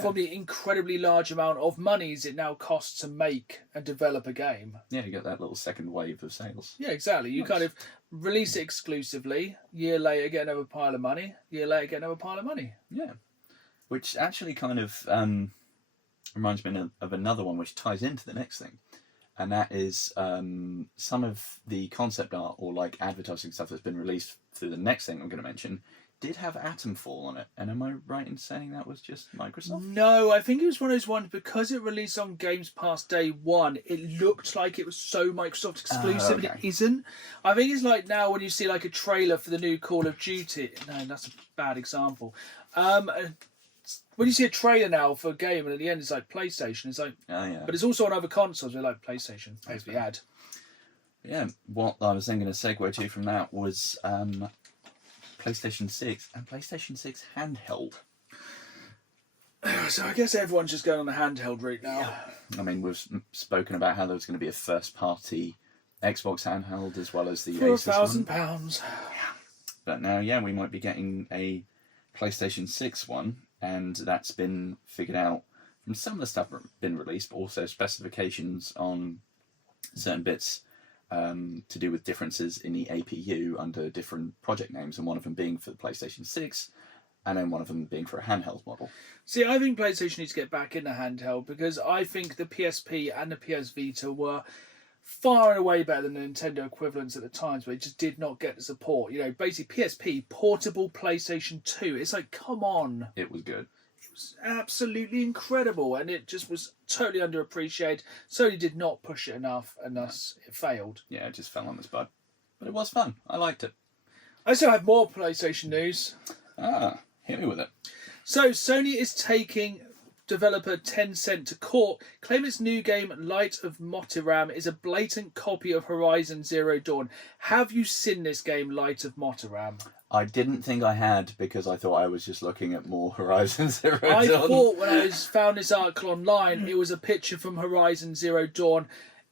from the incredibly large amount of monies it now costs to make and develop a game. Yeah, you get that little second wave of sales. Yeah, exactly. You kind of release it exclusively, year later get another pile of money, year later get another pile of money. Yeah. Which actually kind of reminds me of another one which ties into the next thing. And that is some of the concept art or like advertising stuff that's been released through the next thing I'm going to mention did have Atomfall on it. And am I right in saying that was just Microsoft? No, I think it was one of those ones because it released on Games Pass day one. It looked like it was so Microsoft exclusive, and it isn't. I think it's like now when you see like a trailer for the new Call of Duty. No, that's a bad example. When you see a trailer now for a game and at the end it's like PlayStation, it's like, but it's also on other consoles. They're like PlayStation, as the ad. Yeah, what I was then going to segue to from that was PlayStation 6 and PlayStation 6 handheld. So I guess everyone's just going on the handheld route now. Yeah. I mean, we've spoken about how there was going to be a first-party Xbox handheld as well as the for Asus £1,000. Yeah. But now, we might be getting a PlayStation 6 one, and that's been figured out from some of the stuff that's been released, but also specifications on certain bits to do with differences in the APU under different project names, and one of them being for the PlayStation 6, and then one of them being for a handheld model. See, I think PlayStation needs to get back into handheld because I think the PSP and the PS Vita were far and away better than the Nintendo equivalents at the times, but it just did not get the support. You know, basically PSP, portable PlayStation 2. It's like, come on. It was good. It was absolutely incredible, and it just was totally underappreciated. Sony did not push it enough, and thus it failed. Yeah, it just fell on the spud. But it was fun. I liked it. I still have more PlayStation news. Hit me with it. So Sony is taking developer Tencent to court, claiming its new game Light of Motiram is a blatant copy of Horizon Zero Dawn. Have you seen this game, Light of Motiram? I didn't think I had because I thought I was just looking at more Horizon Zero Dawn. I thought when I found this article online, it was a picture from Horizon Zero Dawn.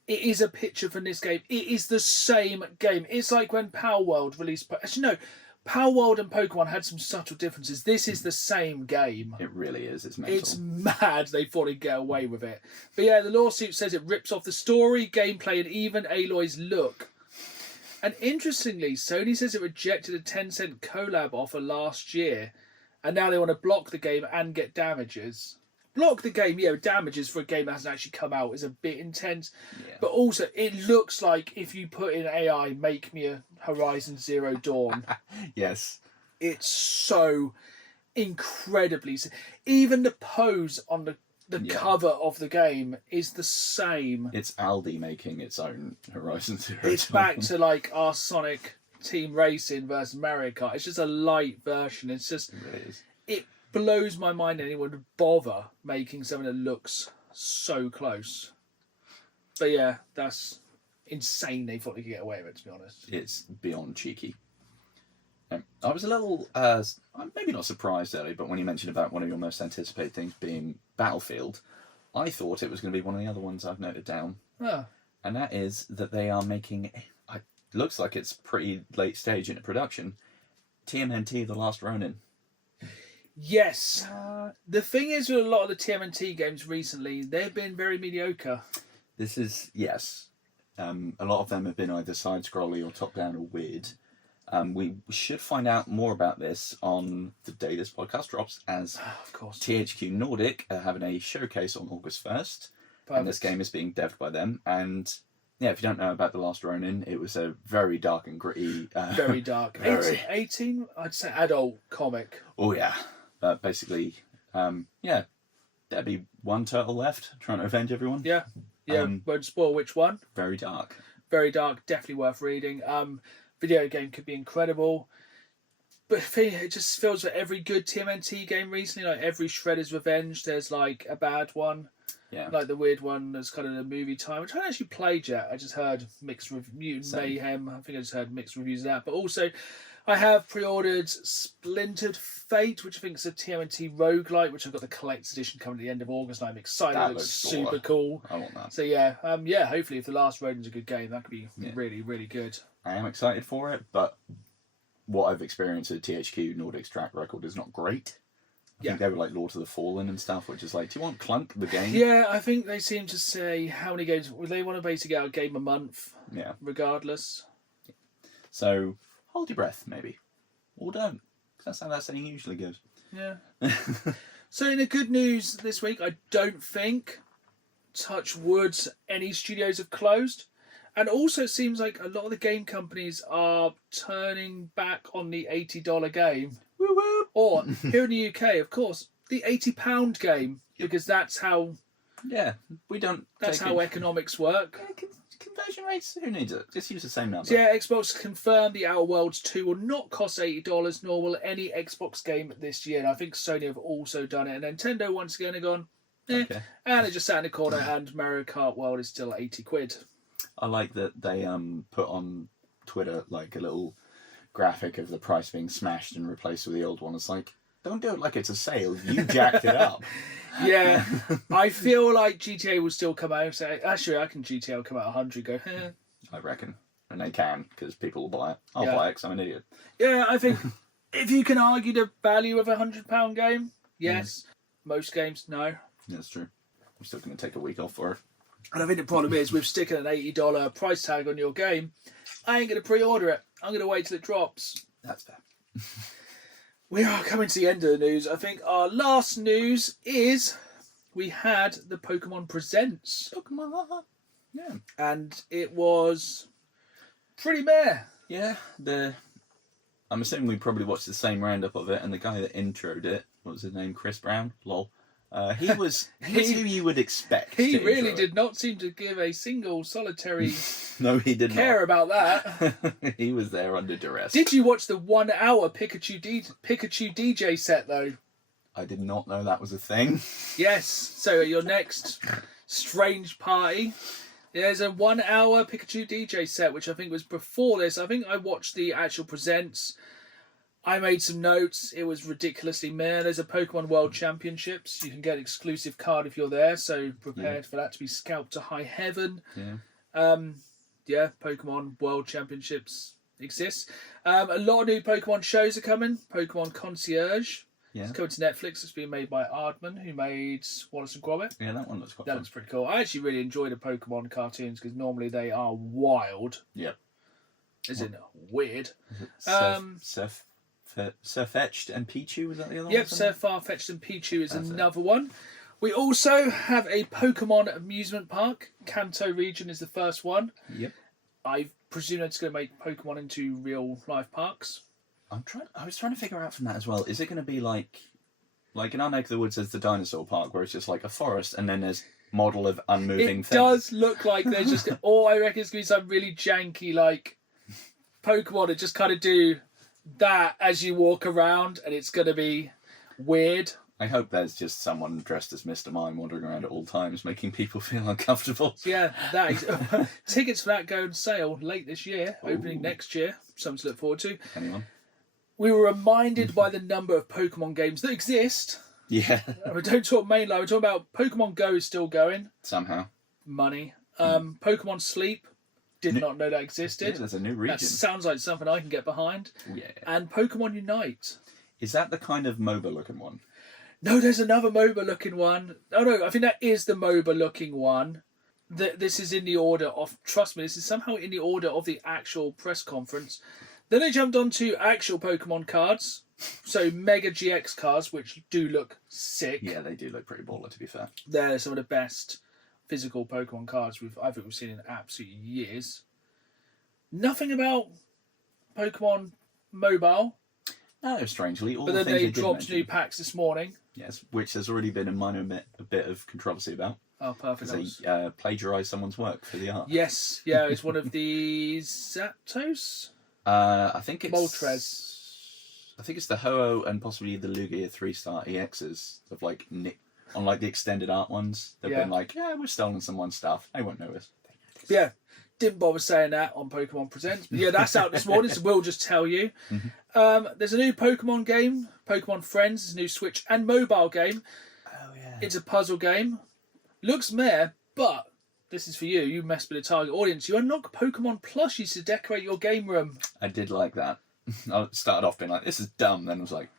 It is a picture from this game. It is the same game. It's like when Power World released... Actually, no. Power World and Pokemon had some subtle differences. This is the same game. It really is. It's mental. It's mad they thought they'd get away with it. But yeah, the lawsuit says it rips off the story, gameplay, and even Aloy's look. And interestingly, Sony says it rejected a Tencent collab offer last year, and now they want to block the game and get damages. Block the game, damages for a game that hasn't actually come out is a bit intense. Yeah. But also, it looks like if you put in AI, make me a Horizon Zero Dawn. Yes. It's so incredibly... Even the pose on the cover of the game is the same. It's Aldi making its own Horizon Zero Dawn. It's back to like our Sonic Team Racing versus Mario Kart. It's just a light version. It's just... It really is. It blows my mind anyone would bother making something that looks so close. But yeah, that's insane they thought they could get away with it, to be honest. It's beyond cheeky. I was a little, maybe not surprised earlier, but when you mentioned about one of your most anticipated things being Battlefield, I thought it was going to be one of the other ones I've noted down. Oh. And that is that they are making, it looks like it's pretty late stage into production, TMNT The Last Ronin. Yes. The thing is with a lot of the TMNT games recently, they've been very mediocre. This is, yes. A lot of them have been either side-scrolly or top-down or weird. We should find out more about this on the day this podcast drops, as Of course. THQ Nordic are having a showcase on August 1st. And this game is being devved by them. And yeah, if you don't know about The Last Ronin, it was a very dark and gritty... very dark. very... 18, I'd say adult comic. Oh, yeah. Basically, there'd be one turtle left trying to avenge everyone. Yeah. Won't spoil which one. Very dark. Very dark, definitely worth reading. Video game could be incredible. But it just feels like every good TMNT game recently, like every Shredder's Revenge, there's like a bad one. Yeah. Like the weird one that's kind of the movie time, which I haven't actually played yet. I just heard mixed reviews. Mayhem. I think I just heard mixed reviews of that. But also, I have pre-ordered Splintered Fate, which I think is a TMNT roguelike, which I've got the collector's edition coming at the end of August, and I'm excited. That it looks looks super cool. I want that. So yeah, hopefully if The Last Ronin's a good game, that could be really, really good. I am excited for it, but what I've experienced at THQ Nordic's track record is not great. I think they were like Lord of the Fallen and stuff, which is like, do you want Clunk, the game? Yeah, I think they seem to say how many games... They want to basically get a game a month, regardless. So, hold your breath, maybe. Or don't, because that's how that saying usually goes. Yeah. So in the good news this week, I don't think, touch wood, any studios have closed. And also it seems like a lot of the game companies are turning back on the $80 game. Woo-woo! Or, here in the UK, of course, the £80 game. Because that's how... Yeah, we don't... That's how economics work. Yeah, conversion rates, who needs it? Just use the same number. So yeah, Xbox confirmed the Outer Worlds 2 will not cost $80, nor will any Xbox game this year. And I think Sony have also done it. And Nintendo once again have gone, Okay. And they just sat in the corner, and Mario Kart World is still 80 quid. I like that they put on Twitter like a little graphic of the price being smashed and replaced with the old one. It's like, don't do it like it's a sale. You jacked it up. Yeah, I feel like GTA will still come out and say, actually, I can GTA will come out 100 go, I reckon. And they can, because people will buy it. I'll buy it because I'm an idiot. Yeah, I think if you can argue the value of a £100 game, yes. Most games, no. Yeah, that's true. I'm still going to take a week off for it. And I think the problem is with sticking an $80 price tag on your game, I ain't going to pre-order it. I'm going to wait till it drops. That's fair. We are coming to the end of the news. I think our last news is we had the Pokemon Presents. Pokemon. Yeah. And it was pretty meh. Yeah. I'm assuming we probably watched the same roundup of it, and the guy that introed it, what was his name? Chris Brown? Lol. He was who you would expect. He really did not seem to give a single solitary no, he did care not. about that. He was there under duress. Did you watch the 1 hour Pikachu DJ set though? I did not know that was a thing. Yes. So at your next strange party, there's a 1 hour Pikachu DJ set, which I think was before this. I think I watched the actual presents. I made some notes. It was ridiculously meh. There's a Pokemon World Championships. You can get an exclusive card if you're there, so prepared for that to be scalped to high heaven. Yeah. Pokemon World Championships exists. A lot of new Pokemon shows are coming. Pokemon Concierge. Yeah. It's coming to Netflix. It's being made by Aardman, who made Wallace and Gromit. Yeah, that one looks quite That fun. looks pretty cool. I actually really enjoy the Pokemon cartoons because normally they are wild. Yeah. As in weird. Surfetched and Pichu, was that the other one? Yep, Surf Farfetch'd and Pichu is another one. We also have a Pokemon amusement park. Kanto region is the first one. Yep. I presume it's going to make Pokemon into real life parks. I was trying to figure out from that as well. Is it going to be like in our neck of the woods there's the dinosaur park where it's just like a forest and then there's model of unmoving things? It does look like there's just... or I reckon it's going to be some really janky like Pokemon that just kind of do that as you walk around, and it's going to be weird. I hope there's just someone dressed as Mr. Mime wandering around at all times, making people feel uncomfortable. Yeah, that is... Tickets for that go on sale late this year, opening next year. Something to look forward to. Anyone? We were reminded by the number of Pokemon games that exist. Yeah. We don't talk mainline. We're talking about Pokemon Go is still going. Somehow. Money. Pokemon Sleep. Did not know that existed. Yeah, there's a new region. That sounds like something I can get behind. Yeah. And Pokemon Unite. Is that the kind of MOBA looking one? No, there's another MOBA looking one. Oh no, I think that is the MOBA looking one. This is in the order of, trust me, this is somehow in the order of the actual press conference. Then they jumped on to actual Pokemon cards. So Mega GX cards, which do look sick. Yeah, they do look pretty baller, to be fair. They're some of the best physical Pokemon cards I think we've seen in absolute years. Nothing about Pokemon Mobile. No, strangely. But then they dropped new packs this morning. Yes, which has already been a bit of controversy about. Oh, perfect. Because they plagiarised someone's work for the art. Yes, yeah, it's one of the Zapdos? I think it's... Moltres. I think it's the Ho-Oh and possibly the Lugia 3-star EXs of like on like the extended art ones. They've been like, yeah, we're stealing someone's stuff. They won't notice. Yeah, didn't bother saying that on Pokemon Presents. But yeah, that's out this morning, so we'll just tell you. There's a new Pokemon game, Pokemon Friends. There's a new Switch and mobile game. Oh, yeah. It's a puzzle game. Looks meh, but this is for you. You mess with the target audience. You unlock Pokemon plushies to decorate your game room. I did like that. I started off being like, this is dumb. Then I was like,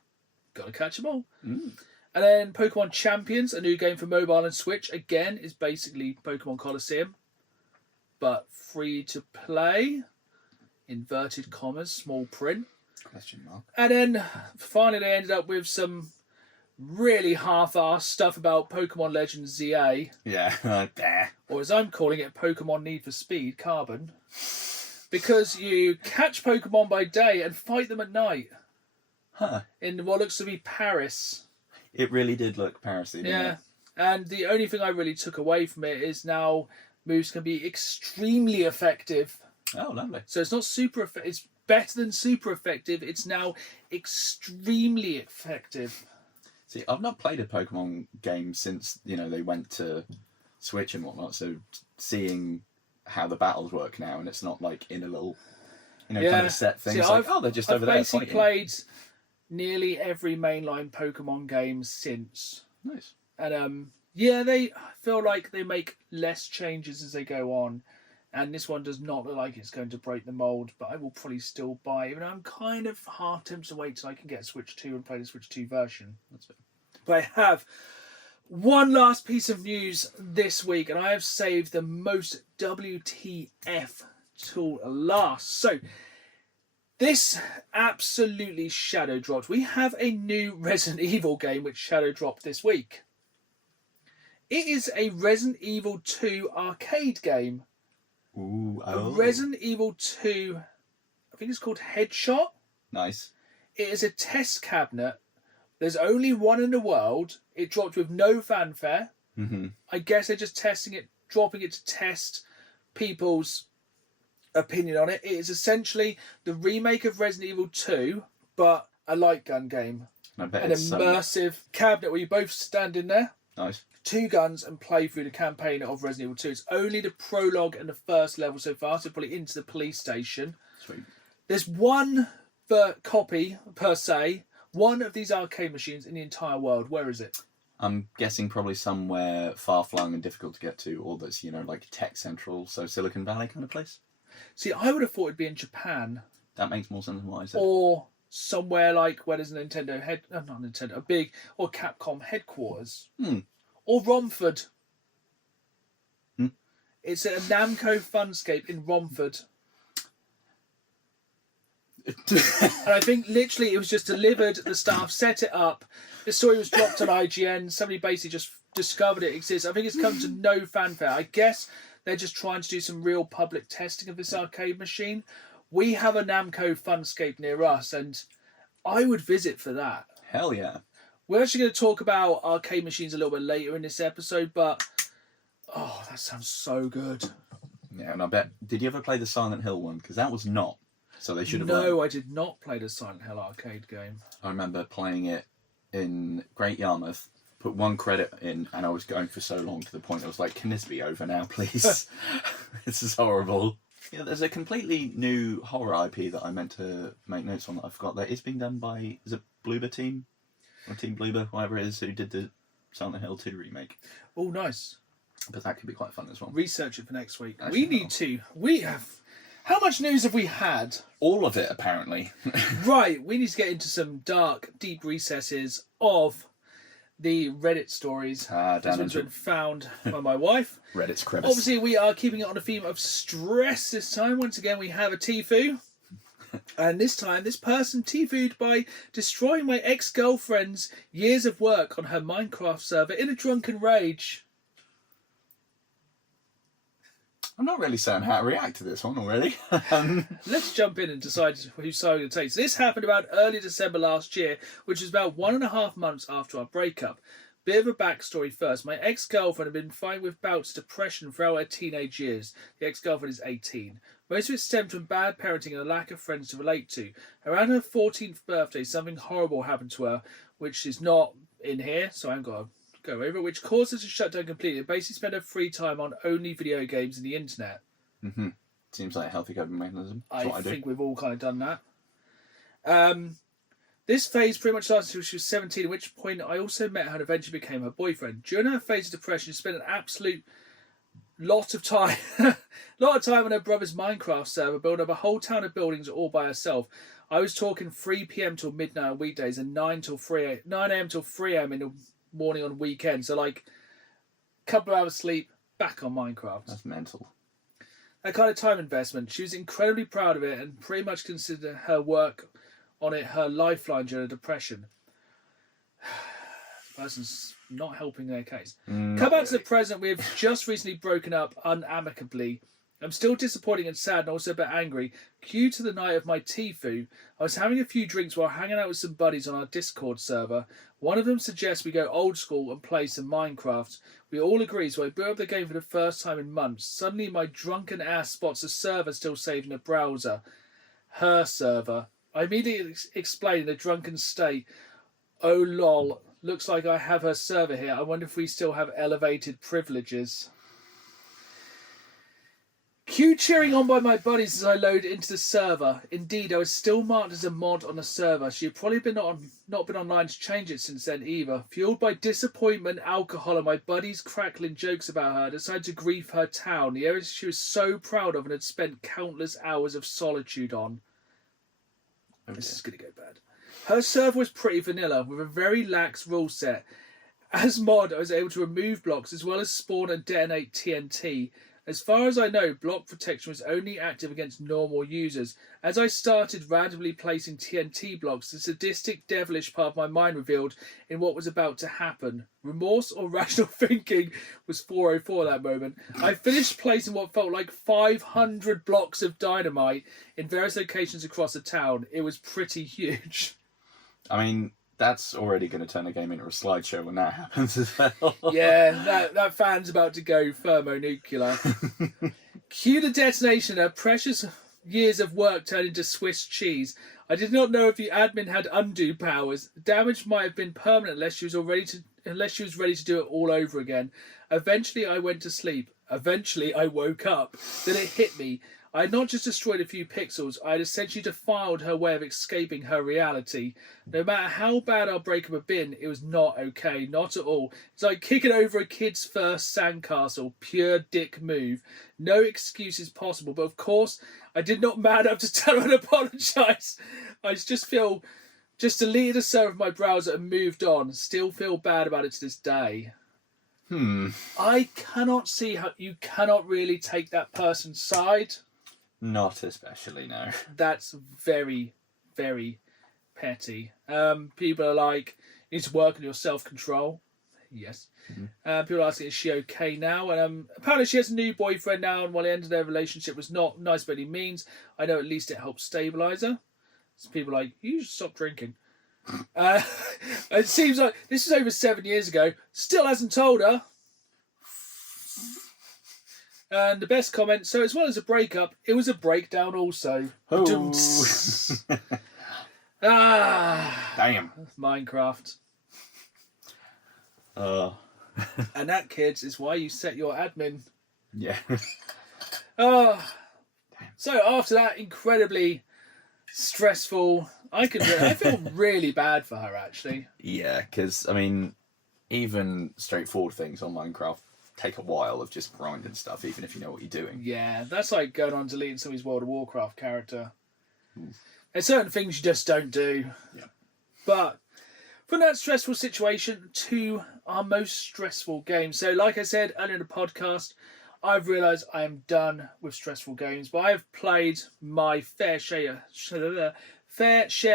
gotta catch them all. And then Pokemon Champions, a new game for mobile and Switch. Again, is basically Pokemon Coliseum, but free to play. Inverted commas, small print. Question mark. And then finally they ended up with some really half-assed stuff about Pokemon Legends ZA. Yeah, Or as I'm calling it, Pokemon Need for Speed Carbon. Because you catch Pokemon by day and fight them at night. Huh. In what looks to be Paris. It really did look Paris-y, didn't it? And the only thing I really took away from it is now moves can be extremely effective. Oh, lovely. So it's not super effective. It's better than super effective. It's now extremely effective. See, I've not played a Pokemon game since, they went to Switch and whatnot, so seeing how the battles work now, and it's not like in a little, kind of set thing. See, it's like, they're just over there fighting. I've basically played nearly every mainline Pokemon game since. Nice. And I feel like they make less changes as they go on. And this one does not look like it's going to break the mould, but I will probably still buy it. Even though I'm kind of half tempted to wait till I can get Switch 2 and play the Switch 2 version. That's it. But I have one last piece of news this week, and I have saved the most WTF till last. So, this absolutely shadow dropped. We have a new Resident Evil game which shadow dropped this week. It is a Resident Evil 2 arcade game. Ooh, Resident Evil 2, I think it's called Headshot. Nice. It is a test cabinet. There's only one in the world. It dropped with no fanfare. Mm-hmm. I guess they're just testing it, dropping it to test people's opinion on it. It is essentially the remake of Resident Evil 2, but a light gun game. I bet An it's immersive cabinet where you both stand in there. Nice. 2 guns and play through the campaign of Resident Evil 2. It's only the prologue and the first level so far, so probably into the police station. Sweet. There's one copy, per se, one of these arcade machines in the entire world. Where is it? I'm guessing probably somewhere far-flung and difficult to get to, or that's, like Tech Central, so Silicon Valley kind of place. See, I would have thought it'd be in Japan. That makes more sense than what I said. Or somewhere like where there's a a big, or Capcom headquarters. Or Romford. It's a Namco Funscape in Romford. And I think literally it was just delivered, the staff set it up, the story was dropped on IGN, somebody basically just discovered it exists. I think it's come to no fanfare. I guess they're just trying to do some real public testing of this arcade machine. We have a Namco Funscape near us, and I would visit for that. Hell yeah. We're actually going to talk about arcade machines a little bit later in this episode, but that sounds so good. Yeah, and I bet, did you ever play the Silent Hill one? Because that was not. So they should have No, I did not play the Silent Hill arcade game. I remember playing it in Great Yarmouth, put 1 credit in, and I was going for so long to the point I was like, can this be over now, please? This is horrible. Yeah, there's a completely new horror IP that I meant to make notes on that I forgot. That is being done by, is it Bloober Team? Or Team Bloober, whatever it is, who did the Silent Hill 2 remake. Oh, nice. But that could be quite fun as well. Research it for next week. Actually, We need to. We have How much news have we had? All of it, apparently. Right, we need to get into some dark, deep recesses of the Reddit stories. Down This one's into been found by my wife. Reddit's crevice. Obviously, we are keeping it on a theme of stress this time. Once again, we have a Tifu. And this time, this person Tifu'd by destroying my ex-girlfriend's years of work on her Minecraft server in a drunken rage. I'm not really certain how to react to this one already. Let's jump in and decide whose side we're going to take. So this happened about early December last year, which was about 1.5 months after our breakup. Bit of a backstory first. My ex-girlfriend had been fighting with bouts of depression throughout her teenage years. The ex-girlfriend is 18. Most of it stemmed from bad parenting and a lack of friends to relate to. Around her 14th birthday, something horrible happened to her, which is not in here, so I haven't got to go over, which caused her to shut down completely and basically spend her free time on only video games and the internet. Mm-hmm. Seems like a healthy coping mechanism. I think we've all kind of done that. This phase pretty much lasted until she was 17, at which point I also met her and eventually became her boyfriend. During her phase of depression, she spent an absolute lot of time on her brother's Minecraft server, building up a whole town of buildings all by herself. I was talking 3 p.m. till midnight on weekdays and 9 a.m. till 3 a.m. in the morning on weekends. So like a couple of hours sleep, back on Minecraft. That's mental. That kind of time investment. She was incredibly proud of it and pretty much considered her work on it her lifeline during her depression. The person's not helping their case. Come back to the present. We have just recently broken up unamicably. I'm still disappointed and sad and also a bit angry. Cue to the night of my Tifu. I was having a few drinks while hanging out with some buddies on our Discord server. One of them suggests we go old school and play some Minecraft. We all agree, so I boot up the game for the first time in months. Suddenly my drunken ass spots a server still saved in the browser. Her server. I immediately explain in a drunken state, "Oh lol, looks like I have her server here. I wonder if we still have elevated privileges." Cue cheering on by my buddies as I load into the server. Indeed, I was still marked as a mod on the server. She had probably not been online to change it since then either. Fueled by disappointment, alcohol, and my buddies crackling jokes about her, I decided to grief her town, the area she was so proud of and had spent countless hours of solitude on. Okay. This is going to go bad. Her server was pretty vanilla, with a very lax rule set. As mod, I was able to remove blocks as well as spawn and detonate TNT. As far as I know, block protection was only active against normal users. As I started randomly placing TNT blocks, the sadistic, devilish part of my mind revealed in what was about to happen. Remorse or rational thinking was 404 at that moment. I finished placing what felt like 500 blocks of dynamite in various locations across the town. It was pretty huge. I mean, that's already going to turn the game into a slideshow when that happens as well. Yeah, that fan's about to go thermonuclear. Cue the detonation. Her precious years of work turned into Swiss cheese. I did not know if the admin had undo powers. The damage might have been permanent unless she was ready to do it all over again. Eventually, I went to sleep. Eventually, I woke up. Then it hit me. I had not just destroyed a few pixels, I had essentially defiled her way of escaping her reality. No matter how bad our breakup had been, it was not okay, not at all. It's like kicking over a kid's first sandcastle, pure dick move. No excuses possible, but of course, I did not man up to tell her and apologise. I just deleted the server of my browser and moved on. Still feel bad about it to this day. I cannot see how you cannot really take that person's side. Not especially, no. That's very, very petty. People are like, you need to work on your self-control. Yes. People are asking, is she okay now? And apparently she has a new boyfriend now, and while the end of their relationship was not nice by any means, I know at least it helped stabilise her. So people are like, you should stop drinking. It seems like this is over 7 years ago. Still hasn't told her. And the best comment, so as well as a breakup, it was a breakdown also. Oh. Damn. Minecraft. And that, kids, is why you set your admin. Yeah. So after that incredibly stressful, I feel really bad for her, actually. Yeah, because, I mean, even straightforward things on Minecraft take a while of just grinding stuff, even if you know what you're doing. Yeah, that's like going on deleting somebody's World of Warcraft character. There's certain things you just don't do. Yeah. But from that stressful situation to our most stressful game. So like I said earlier in the podcast, I've realised I am done with stressful games, but I've played my fair share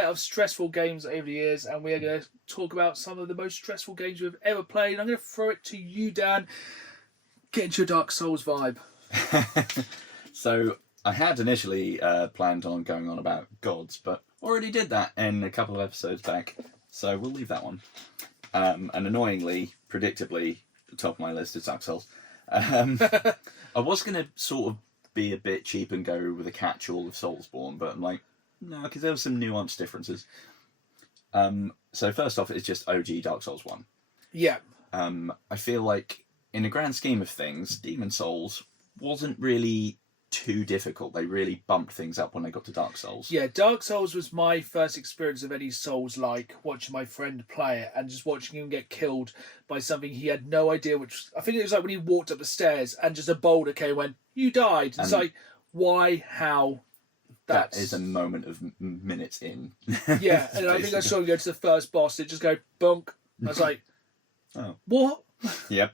of stressful games over the years, and we're going to talk about some of the most stressful games we've ever played. I'm going to throw it to you, Dan. Get into your Dark Souls vibe. So I had initially planned on going on about gods, but already did that in a couple of episodes back, so we'll leave that one. And annoyingly, predictably, the top of my list is Dark Souls. I was going to sort of be a bit cheap and go with a catch-all of Soulsborne, but I'm like, no, because there were some nuanced differences. So first off, it's just OG Dark Souls 1. Yeah. I feel like, in the grand scheme of things, Demon Souls wasn't really too difficult. They really bumped things up when they got to Dark Souls. Yeah, Dark Souls was my first experience of any Souls-like, watching my friend play it and just watching him get killed by something he had no idea which... I think it was like when he walked up the stairs and just a boulder came and went, you died. It's like, why, how... That is a moment of minutes in. Yeah, and I think I saw him go to the first boss, it just go, bonk. I was like, oh. What? Yep.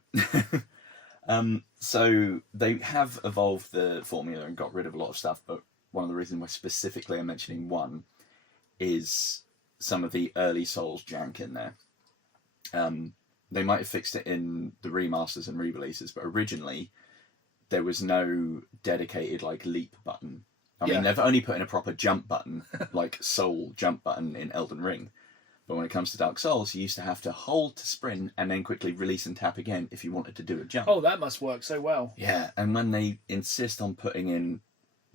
So they have evolved the formula and got rid of a lot of stuff, but one of the reasons why specifically I'm mentioning one is some of the early Souls jank in there. They might have fixed it in the remasters and re-releases, but originally there was no dedicated like leap button. I mean, they've only put in a proper jump button, like Soul jump button in Elden Ring. But when it comes to Dark Souls, you used to have to hold to sprint and then quickly release and tap again if you wanted to do a jump. Oh, that must work so well. Yeah, and when they insist on putting in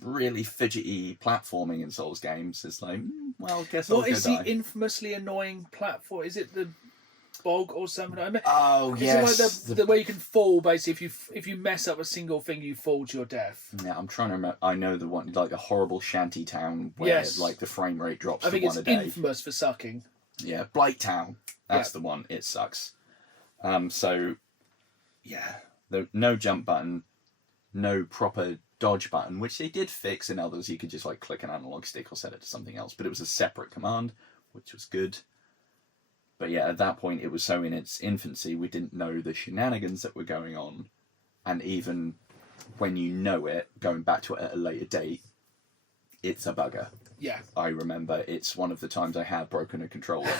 really fidgety platforming in Souls games, it's like, well, guess I'll go die. What is the infamously annoying platform? Is it the bog or something? I mean, oh, yes. Is it like the way you can fall, basically, if you mess up a single thing, you fall to your death? Yeah, I'm trying to remember. I know the one, like a horrible shanty town where like the frame rate drops I to think one a day. it's infamous for sucking. Yeah, Blight Town. That's the one. It sucks. So, yeah, no jump button, no proper dodge button, which they did fix in others. You could just like click an analog stick or set it to something else, but it was a separate command, which was good. But yeah, at that point, it was so in its infancy, we didn't know the shenanigans that were going on. And even when you know it, going back to it at a later date, it's a bugger. Yeah. I remember it's one of the times I had broken a controller.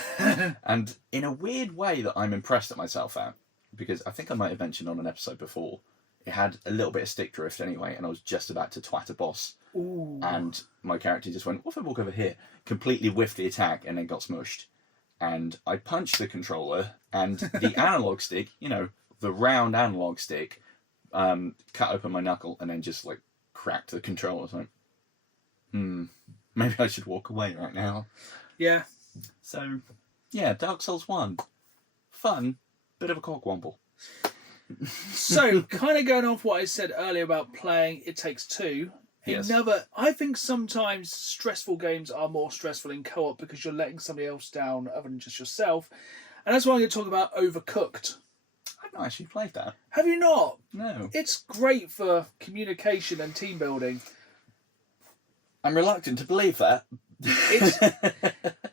And in a weird way that I'm impressed at myself at, because I think I might have mentioned on an episode before, it had a little bit of stick drift anyway, and I was just about to twat a boss. Ooh. And my character just went, what if I walk over here? Completely whiffed the attack and then got smushed. And I punched the controller, and the analog stick, you know, the round analog stick, cut open my knuckle and then just like cracked the controller. I was like, maybe I should walk away right now. Yeah. So, yeah, Dark Souls 1. Fun, bit of a cockwomble. So, kind of going off what I said earlier about playing It Takes Two, Yes. I think sometimes stressful games are more stressful in co-op because you're letting somebody else down other than just yourself. And that's why I'm going to talk about Overcooked. I've not actually played that. Have you not? No. It's great for communication and team building. I'm reluctant to believe that.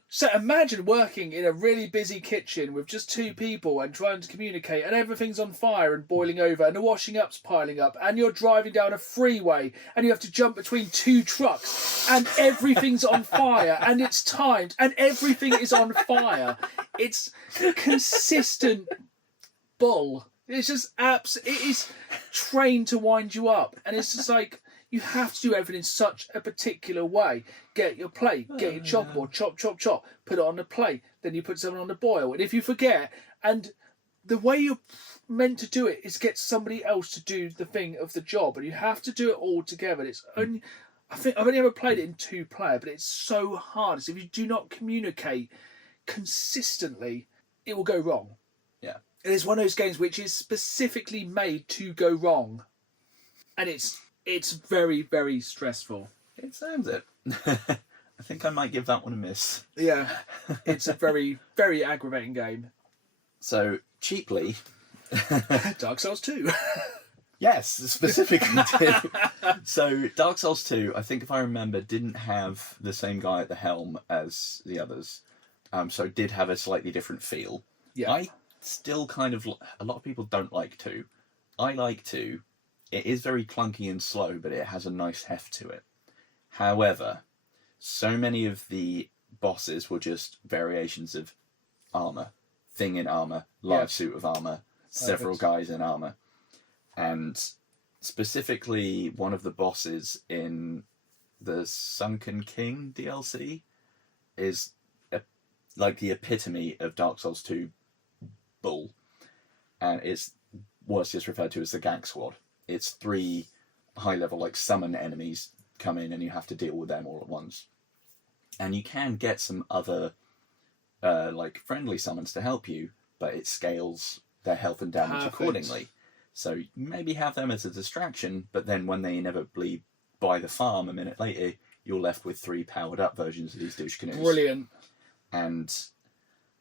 So imagine working in a really busy kitchen with just two people and trying to communicate, and everything's on fire and boiling over, and the washing up's piling up, and you're driving down a freeway and you have to jump between two trucks and everything's on fire and it's timed and everything is on fire. It's consistent bull. It's just it is trained to wind you up, and it's just like, you have to do everything in such a particular way. Get your plate, get your chalkboard, chop, chop, chop, put it on the plate, then you put something on the boil. And if you forget, and the way you're meant to do it is get somebody else to do the thing of the job, and you have to do it all together. It's only, I think I've only ever played it in 2-player, but it's so hard. So if you do not communicate consistently, it will go wrong. Yeah. It is one of those games which is specifically made to go wrong. And it's very, very stressful. It sounds it. I think I might give that one a miss. Yeah. It's a very, very aggravating game. So, cheaply, Dark Souls 2. Yes, specifically too. So Dark Souls 2, I think if I remember, didn't have the same guy at the helm as the others. So it did have a slightly different feel. Yeah. I still kind of... A lot of people don't like 2. I like 2. It is very clunky and slow, but it has a nice heft to it. However, so many of the bosses were just variations of armour. Thing in armour, large suit of armour, several guys in armour. And specifically, one of the bosses in the Sunken King DLC is like the epitome of Dark Souls 2 bull. And it's what's just referred to as the Gank Squad. It's 3 high-level, like, summon enemies come in and you have to deal with them all at once. And you can get some other, like, friendly summons to help you, but it scales their health and damage accordingly. So maybe have them as a distraction, but then when they inevitably buy the farm a minute later, you're left with 3 powered-up versions of these douche canoes. Brilliant. And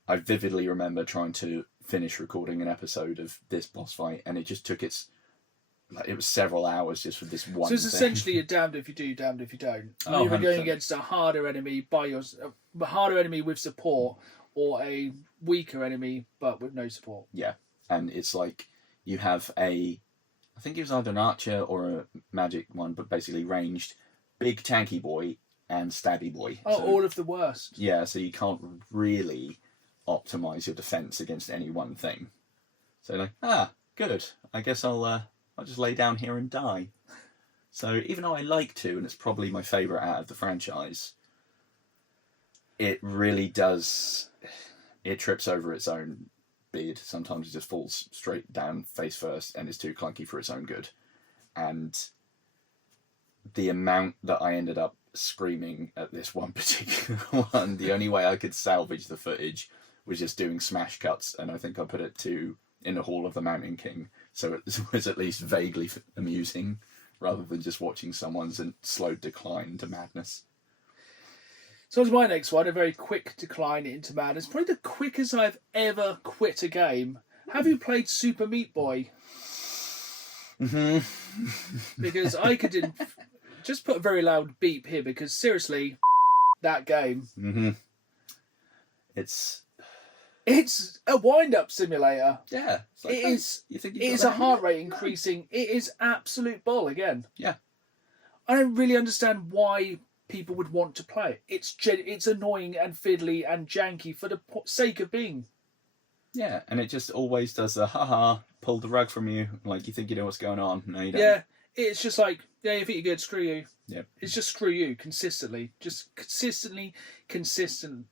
I vividly remember trying to finish recording an episode of this boss fight, and it just took it was several hours just for this one So it's thing. essentially a damned if you do, damned if you don't. Oh, You're going 100%. against a harder enemy a harder enemy with support, or a weaker enemy but with no support. Yeah, and it's like you have I think it was either an archer or a magic one, but basically ranged, big tanky boy and stabby boy. Oh, So, all of the worst. yeah, so you can't really optimize your defense against any one thing. So like, good. I guess I'll just lay down here and die. So even though I like 2, and it's probably my favourite out of the franchise, it really does... It trips over its own beard. Sometimes it just falls straight down face first and is too clunky for its own good. And the amount that I ended up screaming at this one particular one, the only way I could salvage the footage was just doing smash cuts, and I think I put it to in the Hall of the Mountain King, so it was at least vaguely amusing, rather than just watching someone's slow decline to madness. So it's my next one, a very quick decline into madness. Probably the quickest I've ever quit a game. Have you played Super Meat Boy? Mm-hmm. Because I could just put a very loud beep here, because seriously, that game. Mm-hmm. It's a wind-up simulator. yeah. It's like, It is. You think It is a heart rate increasing. It is absolute ball again. Yeah. I don't really understand why people would want to play it. It's annoying and fiddly and janky for the sake of being. Yeah, and it just always does the haha, pull the rug from you, like you think you know what's going on. No, you don't. Yeah, it's just like, yeah, you think you're good, screw you. Yep. It's just screw you consistently. Just consistent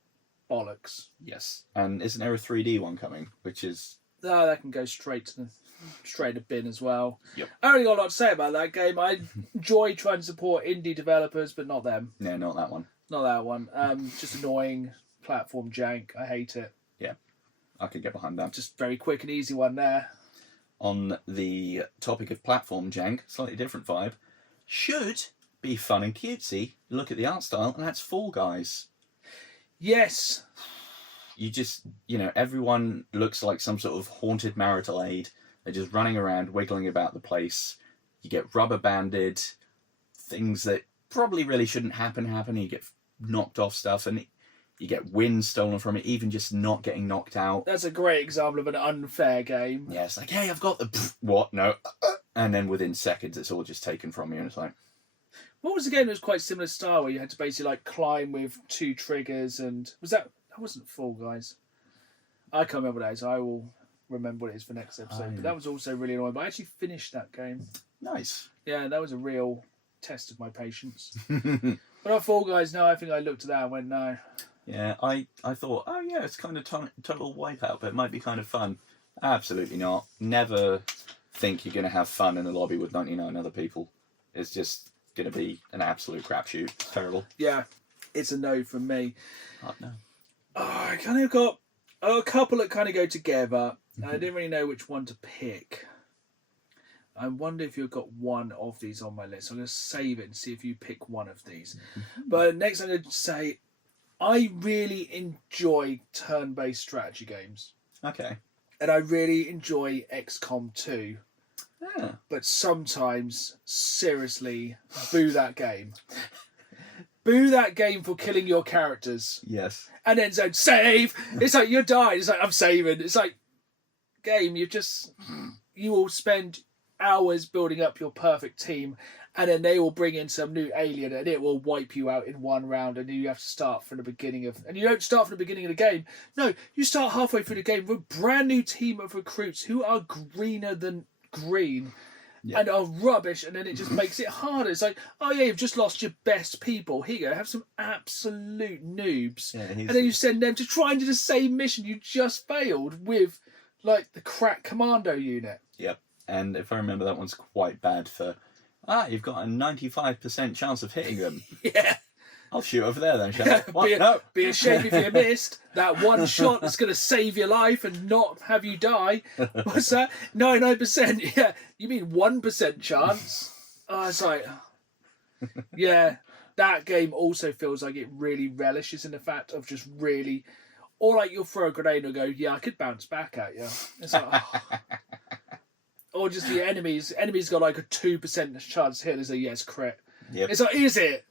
bollocks. Yes. And isn't there a 3D one coming, which is... Oh, that can go straight in the bin as well. Yep. I only got a lot to say about that game. I enjoy trying to support indie developers, but not them. No, not that one. Not that one. Just annoying platform jank. I hate it. Yeah, I could get behind that. Just very quick and easy one there. On the topic of platform jank, slightly different vibe, should be fun and cutesy. Look at the art style, and that's Fall Guys. Yes. You just, everyone looks like some sort of haunted marital aid. They're just running around, wiggling about the place. You get rubber banded, things that probably really shouldn't happen. You get knocked off stuff, and you get wind stolen from it, even just not getting knocked out. That's a great example of an unfair game. Yeah, it's like, hey, I've got the... What? No. And then within seconds, it's all just taken from you, and it's like... What was the game that was quite similar style, where you had to basically like climb with 2 triggers, and that wasn't Fall Guys? I can't remember what that is. I will remember what it is for next episode. But that was also really annoying. But I actually finished that game. Nice. Yeah, that was a real test of my patience. But on Fall Guys, no, I think I looked at that and went, no. Yeah, I thought, oh yeah, it's kind of total wipeout, but it might be kind of fun. Absolutely not. Never think you're going to have fun in a lobby with 99 other people. It's just going to be an absolute crapshoot. It's terrible. Yeah, it's a no from me. Oh, no. I kind of got a couple that kind of go together. And I didn't really know which one to pick. I wonder if you've got one of these on my list. I'm going to save it and see if you pick one of these. But next I'm going to say, I really enjoy turn-based strategy games. Okay. And I really enjoy XCOM 2. Yeah. But sometimes, seriously, boo that game. Boo that game for killing your characters. Yes. And then saying, save! It's like, you're dying. It's like, I'm saving. It's like, game, you will spend hours building up your perfect team, and then they will bring in some new alien and it will wipe you out in one round, and you have to start from the beginning and you don't start from the beginning of the game. No, you start halfway through the game with a brand new team of recruits who are greener than green. Yeah. And are rubbish, and then it just makes it harder. It's like, oh yeah, you've just lost your best people. Here you go, have some absolute noobs. Yeah, and then you send them to try and do the same mission you just failed with, like, the crack commando unit. Yep. And if I remember, that one's quite bad for, you've got a 95% chance of hitting them. Yeah. I'll shoot over there then, shall I? No. Be a shame if you missed that one shot that's going to save your life and not have you die. What's that? 99%. Yeah. You mean 1% chance? Oh, it's like, yeah. That game also feels like it really relishes in the fact of just really, or like you'll throw a grenade and go, yeah, I could bounce back at you. It's like, oh. Or just the enemies. Enemies got like a 2% chance to hit. It's like, yes, crit. Yep. It's like, is it?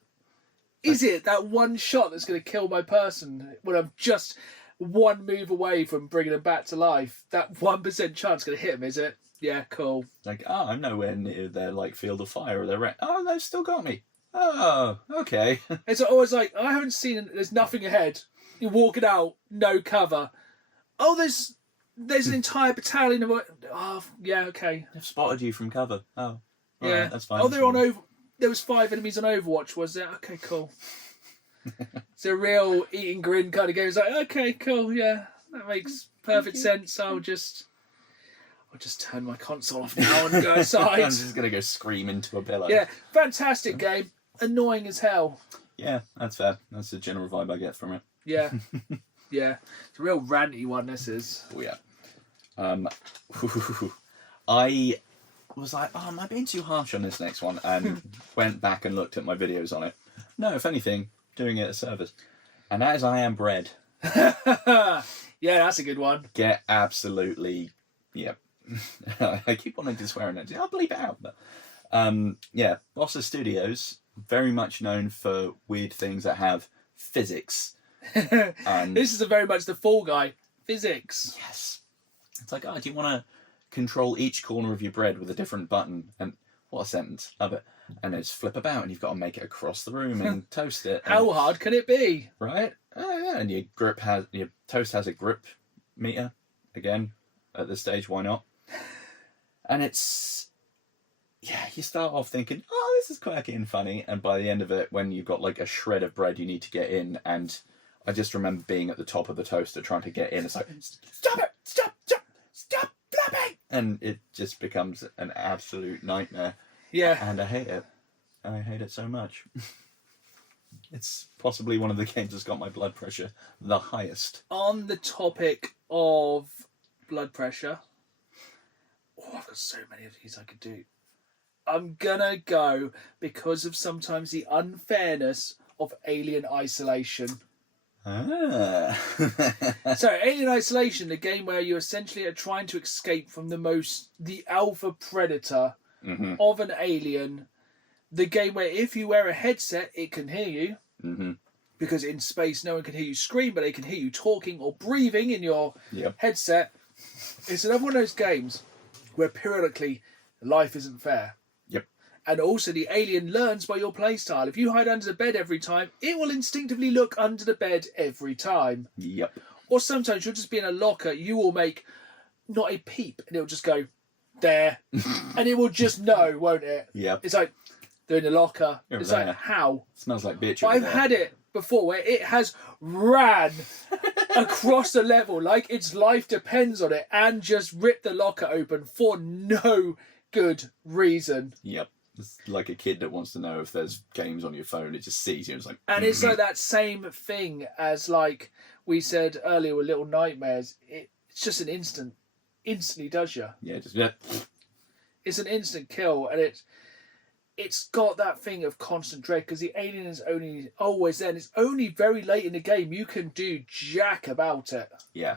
Is it that one shot that's going to kill my person when I'm just one move away from bringing them back to life? That 1% chance going to hit them, is it? Yeah, cool. Like, I'm nowhere near their like field of fire or their they've still got me. Oh, okay. It's always like, I haven't seen. There's nothing ahead. You're walking out, no cover. Oh, there's an entire battalion of. Oh, yeah, okay. They've spotted you from cover. Oh, yeah, right, that's fine. Oh, they're on over. There was 5 enemies on Overwatch, was there? Okay, cool. It's a real eat and grin kind of game. It's like, okay, cool, yeah, that makes perfect sense. I'll just turn my console off now and go aside. I'm just gonna go scream into a pillow. Yeah, fantastic game. Annoying as hell. Yeah, that's fair. That's the general vibe I get from it. Yeah, yeah. It's a real ranty one. This is. Oh yeah. I was like, am I being too harsh on this next one? And went back and looked at my videos on it. No, if anything, doing it a service. And that is I Am Bread. Yeah, that's a good one. Get absolutely, yep. I keep wanting to swear in it. I'll bleep it out. But, yeah, Bossa Studios, very much known for weird things that have physics. This is very much the Fall Guy. Physics. Yes. It's like, do you want to control each corner of your bread with a different button? And what a sentence. Love it. And then just flip about and you've got to make it across the room and toast it. How hard can it be? Right? Oh, yeah. And your toast has a grip meter. Again, at this stage, why not? And it's, yeah, you start off thinking, this is quirky and funny. And by the end of it, when you've got like a shred of bread you need to get in, and I just remember being at the top of the toaster trying to get in. It's like, stop it! Stop flapping! And it just becomes an absolute nightmare. Yeah. And I hate it. I hate it so much. It's possibly one of the games that's got my blood pressure the highest. On the topic of blood pressure, I've got so many of these I could do. I'm gonna go because of sometimes the unfairness of Alien Isolation. So Alien Isolation, the game where you essentially are trying to escape from the alpha predator of an alien. The game where if you wear a headset, it can hear you. Because in space, no one can hear you scream, but they can hear you talking or breathing in your headset. It's another one of those games where periodically life isn't fair. Yep. And also the alien learns by your playstyle. If you hide under the bed every time, it will instinctively look under the bed every time. Yep. Or sometimes you'll just be in a locker, you will make not a peep, and it'll just go, there. And it will just know, won't it? Yep. It's like, they're in the locker. You're it's there. like, how? Smells like bitch. I've had it before where it has ran across the level like its life depends on it and just ripped the locker open for no good reason. Yep. It's like a kid that wants to know if there's games on your phone. It just sees you and it's like... And it's like that same thing as like we said earlier with Little Nightmares. It's just an instantly does you. Yeah, just... It's an instant kill, and it's got that thing of constant dread because the alien is only always there, and it's only very late in the game you can do jack about it. Yeah.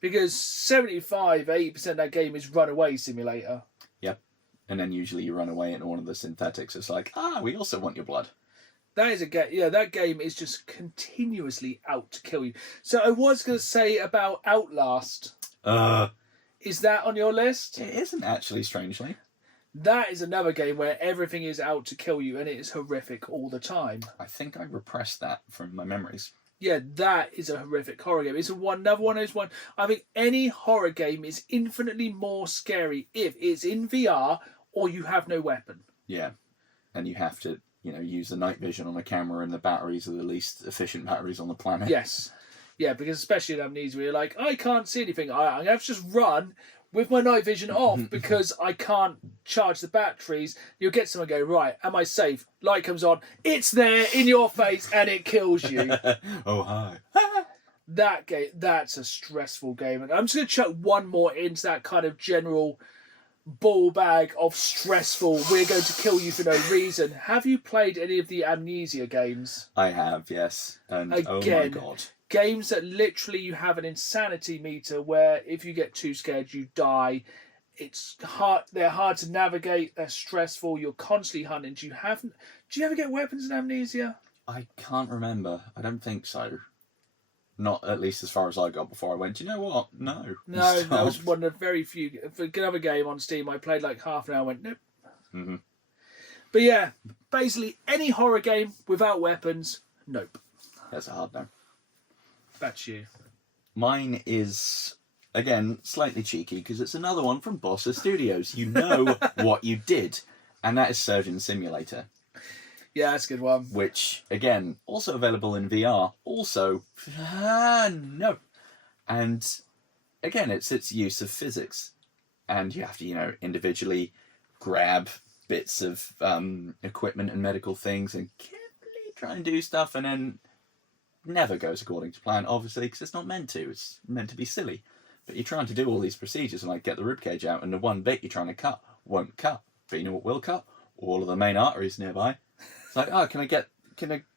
Because 75-80% of that game is Runaway Simulator. Yep. And then usually you run away into one of the synthetics. It's like, we also want your blood. That is a game. Yeah, that game is just continuously out to kill you. So I was going to say about Outlast. Is that on your list? It isn't actually, strangely. That is another game where everything is out to kill you, and it is horrific all the time. I think I repressed that from my memories. Yeah, that is a horrific horror game. It's another one of those ones. I think any horror game is infinitely more scary if it's in VR or you have no weapon. Yeah, and you have to, use the night vision on the camera, and the batteries are the least efficient batteries on the planet. Yes. Yeah, because especially in Amnesia, where you're like, I can't see anything. I'm going to have to just run with my night vision off because I can't charge the batteries. You'll get someone going, right, am I safe? Light comes on, it's there in your face, and it kills you. Oh, hi. That game, that's a stressful game. And I'm just going to chuck one more into that kind of general ball bag of stressful, we're going to kill you for no reason. Have you played any of the Amnesia games? I have, yes. And Again, oh my God. Games that literally you have an insanity meter where if you get too scared, you die. It's hard. They're hard to navigate. They're stressful. You're constantly hunting. Do you ever get weapons in Amnesia? I can't remember. I don't think so. Not at least as far as I got before I went, do you know what? No. No, that was one of the very few. For another game on Steam, I played like half an hour and went, nope. Mm-hmm. But yeah, basically any horror game without weapons, nope. That's a hard no. That's you. Mine is, again, slightly cheeky because it's another one from Bossa Studios. You know what you did, and that is Surgeon Simulator. Yeah, that's a good one. Which, again, also available in VR. Also, no. And, again, it's its use of physics. And you have to, individually grab bits of equipment and medical things and carefully try and do stuff, and then never goes according to plan, obviously, because it's not meant to. It's meant to be silly. But you're trying to do all these procedures and get the ribcage out, and the one bit you're trying to cut won't cut. But you know what will cut? All of the main arteries nearby. It's like, can I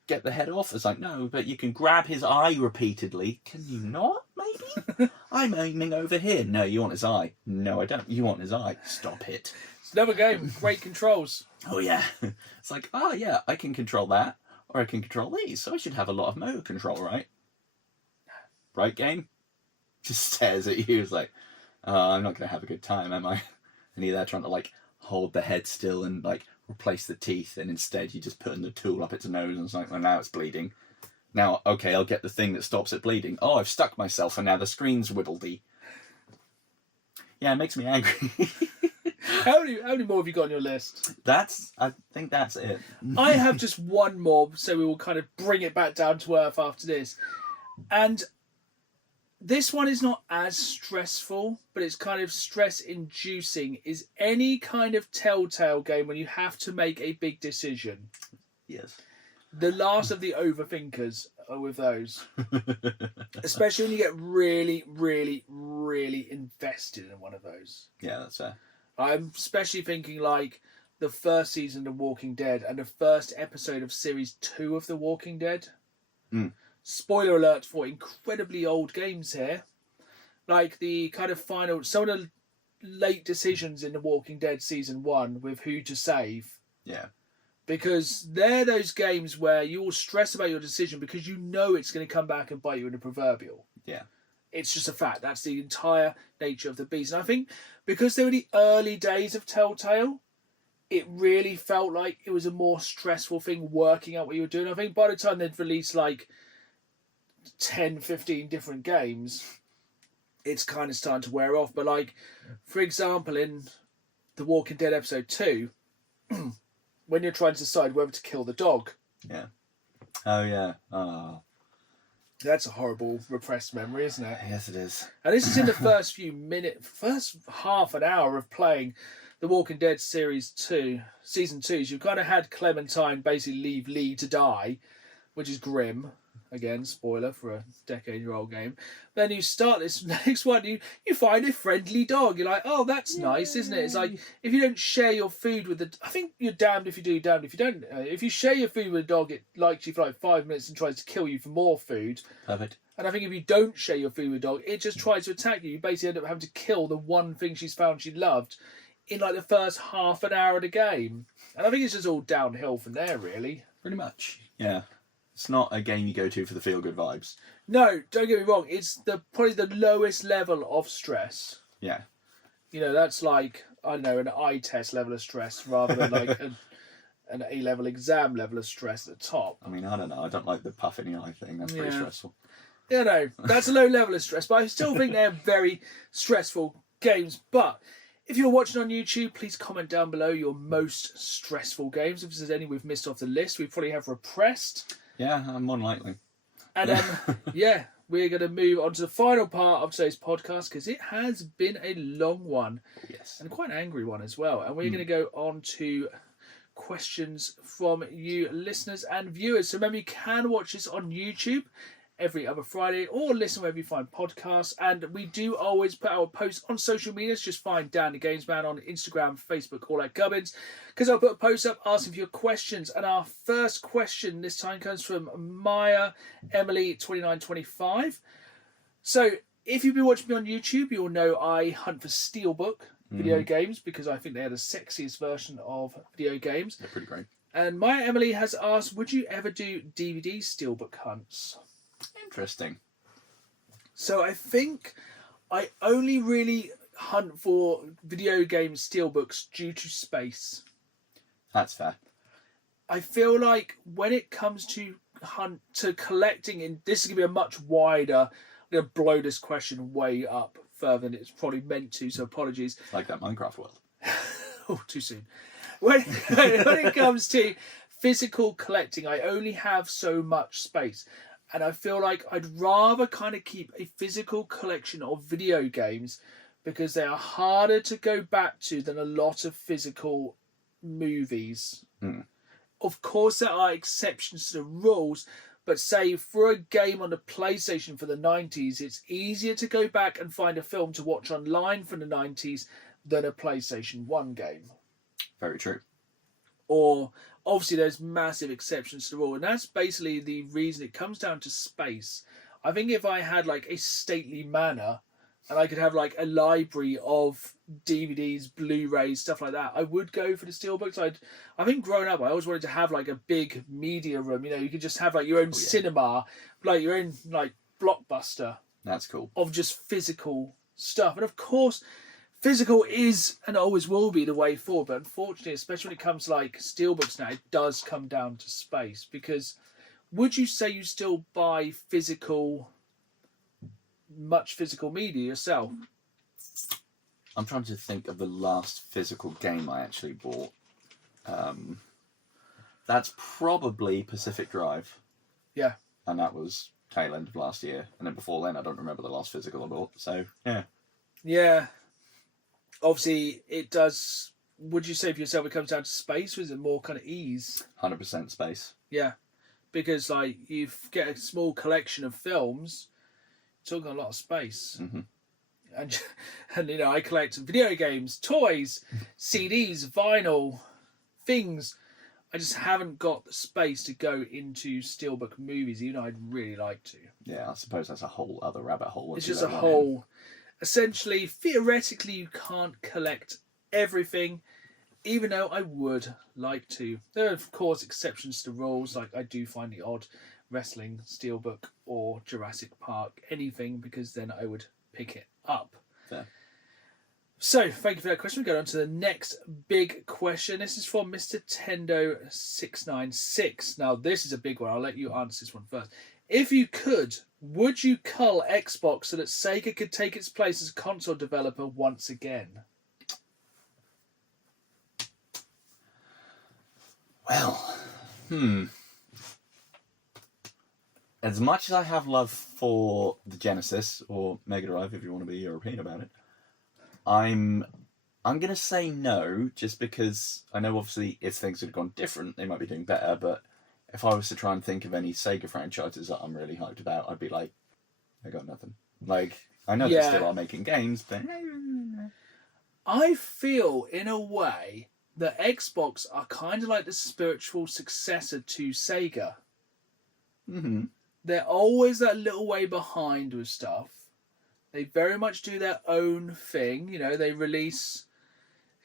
get the head off? It's like, no, but you can grab his eye repeatedly. Can you not, maybe? I'm aiming over here. No, you want his eye. No, I don't. You want his eye. Stop it. It's another game. Great controls. Oh, yeah. It's like, yeah, I can control that. Or I can control these, so I should have a lot of motor control, right? Right, game? Just stares at you. It's like, I'm not going to have a good time, am I? And you're there trying to, hold the head still and, replace the teeth, and instead you just putting the tool up its nose, and it's like, well, now it's bleeding. Now, okay, I'll get the thing that stops it bleeding. Oh, I've stuck myself, and now the screen's wibbledy. Yeah, it makes me angry. How many more have you got on your list? I think that's it. I have just one more, so we will kind of bring it back down to earth after this. And this one is not as stressful, but it's kind of stress-inducing, is any kind of Telltale game when you have to make a big decision. Yes. The last of the overthinkers are with those. Especially when you get really, really, really invested in one of those. Yeah, that's fair. I'm especially thinking the first season of The Walking Dead and the first episode of Series 2 of The Walking Dead. Mm. Spoiler alert for incredibly old games here. The kind of final... Some of the late decisions in The Walking Dead Season 1 with who to save. Yeah. Because they're those games where you will stress about your decision because you know it's going to come back and bite you in the proverbial. Yeah. It's just a fact. That's the entire nature of the beast. And I think because they were the early days of Telltale, it really felt like it was a more stressful thing working out what you were doing. I think by the time they'd released 10, 15 different games, it's kind of starting to wear off. But for example, in The Walking Dead episode 2, when you're trying to decide whether to kill the dog. Yeah. Oh, yeah. Oh. That's a horrible repressed memory, isn't it? Yes, it is. And this is in the first first half an hour of playing The Walking Dead Season 2. So you've kind of had Clementine basically leave Lee to die, which is grim. Again, spoiler for a decade-old game. Then you start this next one, you find a friendly dog. You're like, oh, that's nice, isn't it? It's like, if you don't share your food with I think you're damned if you do, damned if you don't. If you share your food with a dog, it likes you for 5 minutes and tries to kill you for more food. Perfect. And I think if you don't share your food with a dog, it just tries to attack you. You basically end up having to kill the one thing she's found she loved in like the first half an hour of the game. And I think it's just all downhill from there, really. Pretty much. Yeah. It's not a game you go to for the feel-good vibes. No, don't get me wrong. It's probably the lowest level of stress. Yeah. You know, that's like, I don't know, an eye test level of stress rather than like an A-level exam level of stress at the top. I mean, I don't know. I don't like the puff in the eye thing. That's pretty stressful. You know, that's a low level of stress, but I still think they're very stressful games. But if you're watching on YouTube, please comment down below your most stressful games. If there's any we've missed off the list, we probably have repressed. Yeah, more than likely. And yeah, we're going to move on to the final part of today's podcast because it has been a long one. Yes. And quite an angry one as well. And we're going to go on to questions from you listeners and viewers. So remember, you can watch this on YouTube every other Friday or listen wherever you find podcasts. And we do always put our posts on social media. Just find Dan the Games Man on Instagram, Facebook, all that gubbins, because I'll put a post up asking for your questions. And our first question this time comes from Maya Emily 2925. So if you've been watching me on YouTube, you'll know I hunt for Steelbook video games because I think they are the sexiest version of video games. They're pretty great. And Maya Emily has asked, would you ever do DVD Steelbook hunts? Interesting. So I think I only really hunt for video game steelbooks due to space. That's fair. I feel like when it comes to collecting, and this is going to be a much wider, I'm going to blow this question way up further than it's probably meant to, so apologies. It's like that Minecraft world. Oh, too soon. When it comes to physical collecting, I only have so much space. And I feel like I'd rather kind of keep a physical collection of video games because they are harder to go back to than a lot of physical movies. Of course, there are exceptions to the rules, but say for a game on the PlayStation for the 90s, it's easier to go back and find a film to watch online from the 90s than a PlayStation 1 game. Very true. Or obviously there's massive exceptions to the rule, and that's basically the reason. It comes down to space. I think if I had like a stately manor and I could have like a library of DVDs, Blu-rays, stuff like that, I would go for the steelbooks. I think growing up I always wanted to have like a big media room. You know, you could just have like your own cinema, like your own like Blockbuster. That's cool. Of just physical stuff. And of course, physical is and always will be the way forward, but unfortunately, especially when it comes to like steelbooks now, it does come down to space. Because would you say you still buy much physical media yourself? I'm trying to think of the last physical game I actually bought. That's probably Pacific Drive. Yeah. And that was tail end of last year. And then before then, I don't remember the last physical I bought. So, yeah. Yeah. Obviously, it does. Would you say for yourself it comes down to space, or is it more kind of ease? 100% space. Yeah, because like you get a small collection of films, it's all got a lot of space. And you know, I collect video games, toys, CDs, vinyl, things. I just haven't got the space to go into steelbook movies, even though I'd really like to. Yeah, I suppose that's a whole other rabbit hole. It's just a whole. Essentially, theoretically, you can't collect everything, even though I would like to. There are, of course, exceptions to rules, like I do find the odd wrestling steelbook or Jurassic Park, anything, because then I would pick it up. Fair. So, thank you for that question. We go on to the next big question. This is from Mr. Tendo696. Now, this is a big one. I'll let you answer this one first. If you could, would you cull Xbox so that Sega could take its place as a console developer once again? Well, as much as I have love for the Genesis, or Mega Drive if you want to be European about it, I'm going to say no, just because I know obviously if things had gone different, they might be doing better, but if I was to try and think of any Sega franchises that I'm really hyped about, I'd be like, I got nothing. Like, I know they still are making games, but I feel, in a way, that Xbox are kind of like the spiritual successor to Sega. they're always that little way behind with stuff. They very much do their own thing. You know, they release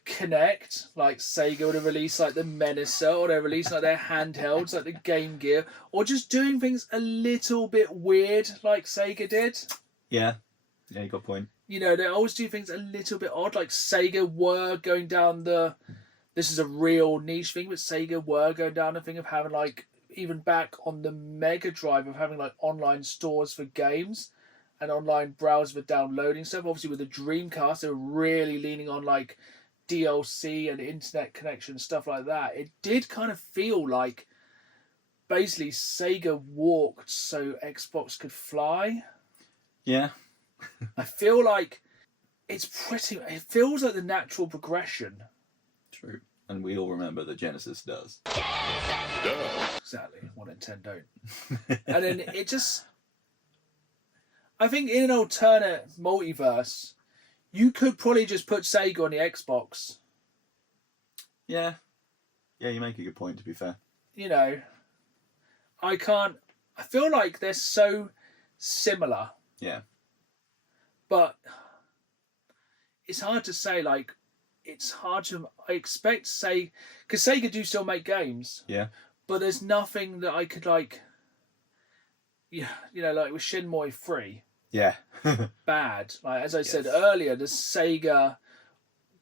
Connect, like Sega would have released like the Menacer, or they're releasing like their handhelds, like the Game Gear, or just doing things a little bit weird, like Sega did. Yeah, you got a point. You know, they always do things a little bit odd, like Sega were going down this is a real niche thing, but Sega were going down the thing of having like, even back on the Mega Drive, of having like online stores for games and online browsers for downloading stuff. Obviously with the Dreamcast, they were really leaning on like DLC and internet connection, stuff like that. It did kind of feel like basically Sega walked so Xbox could fly. Yeah. I feel like it feels like the natural progression. True. And we all remember that Genesis does. Exactly. One in 10 don't. And then it just, I think in an alternate multiverse, you could probably just put Sega on the Xbox. Yeah. Yeah, you make a good point, to be fair. You know, I feel like they're so similar. Yeah. But it's hard to say, like, I expect, because Sega do still make games. Yeah. But there's nothing that I could, like, you know, like with Shenmue 3. Yeah. Bad. Like, as I said earlier, the Sega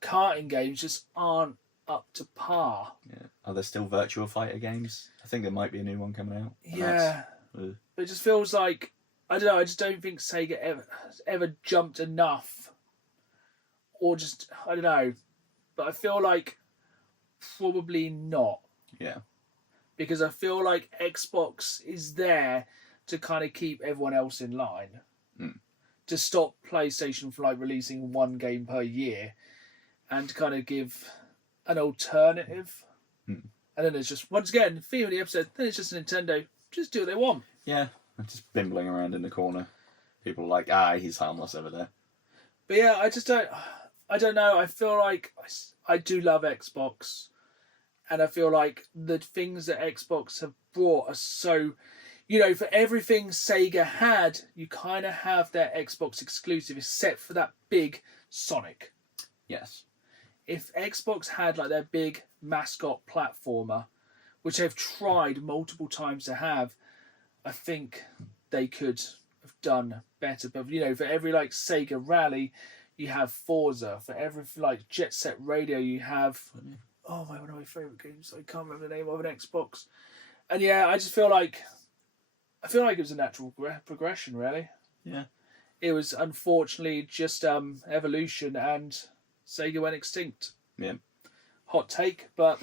karting games just aren't up to par. Yeah. Are there still Virtua Fighter games? I think there might be a new one coming out. Yeah. But it just feels like, I don't know, I just don't think Sega ever jumped enough. Or just, I don't know. But I feel like probably not. Yeah. Because I feel like Xbox is there to kind of keep everyone else in line. To stop PlayStation from like releasing one game per year, and to kind of give an alternative. And then it's just, once again, theme of the episode, then it's just Nintendo, just do what they want. Yeah, just bimbling around in the corner. People are like, he's harmless over there. But yeah, I don't know, I feel like I do love Xbox, and I feel like the things that Xbox have brought are so, you know, for everything Sega had, you kind of have their Xbox exclusive, except for that big Sonic. Yes. If Xbox had like their big mascot platformer, which they've tried multiple times to have, I think they could have done better. But, you know, for every like Sega Rally, you have Forza. For every like Jet Set Radio, you have, one of my favourite games, I can't remember the name of an Xbox. And yeah, I just feel like, it was a natural progression, really. Yeah. It was unfortunately just evolution, and Sega went extinct. Yeah. Hot take, but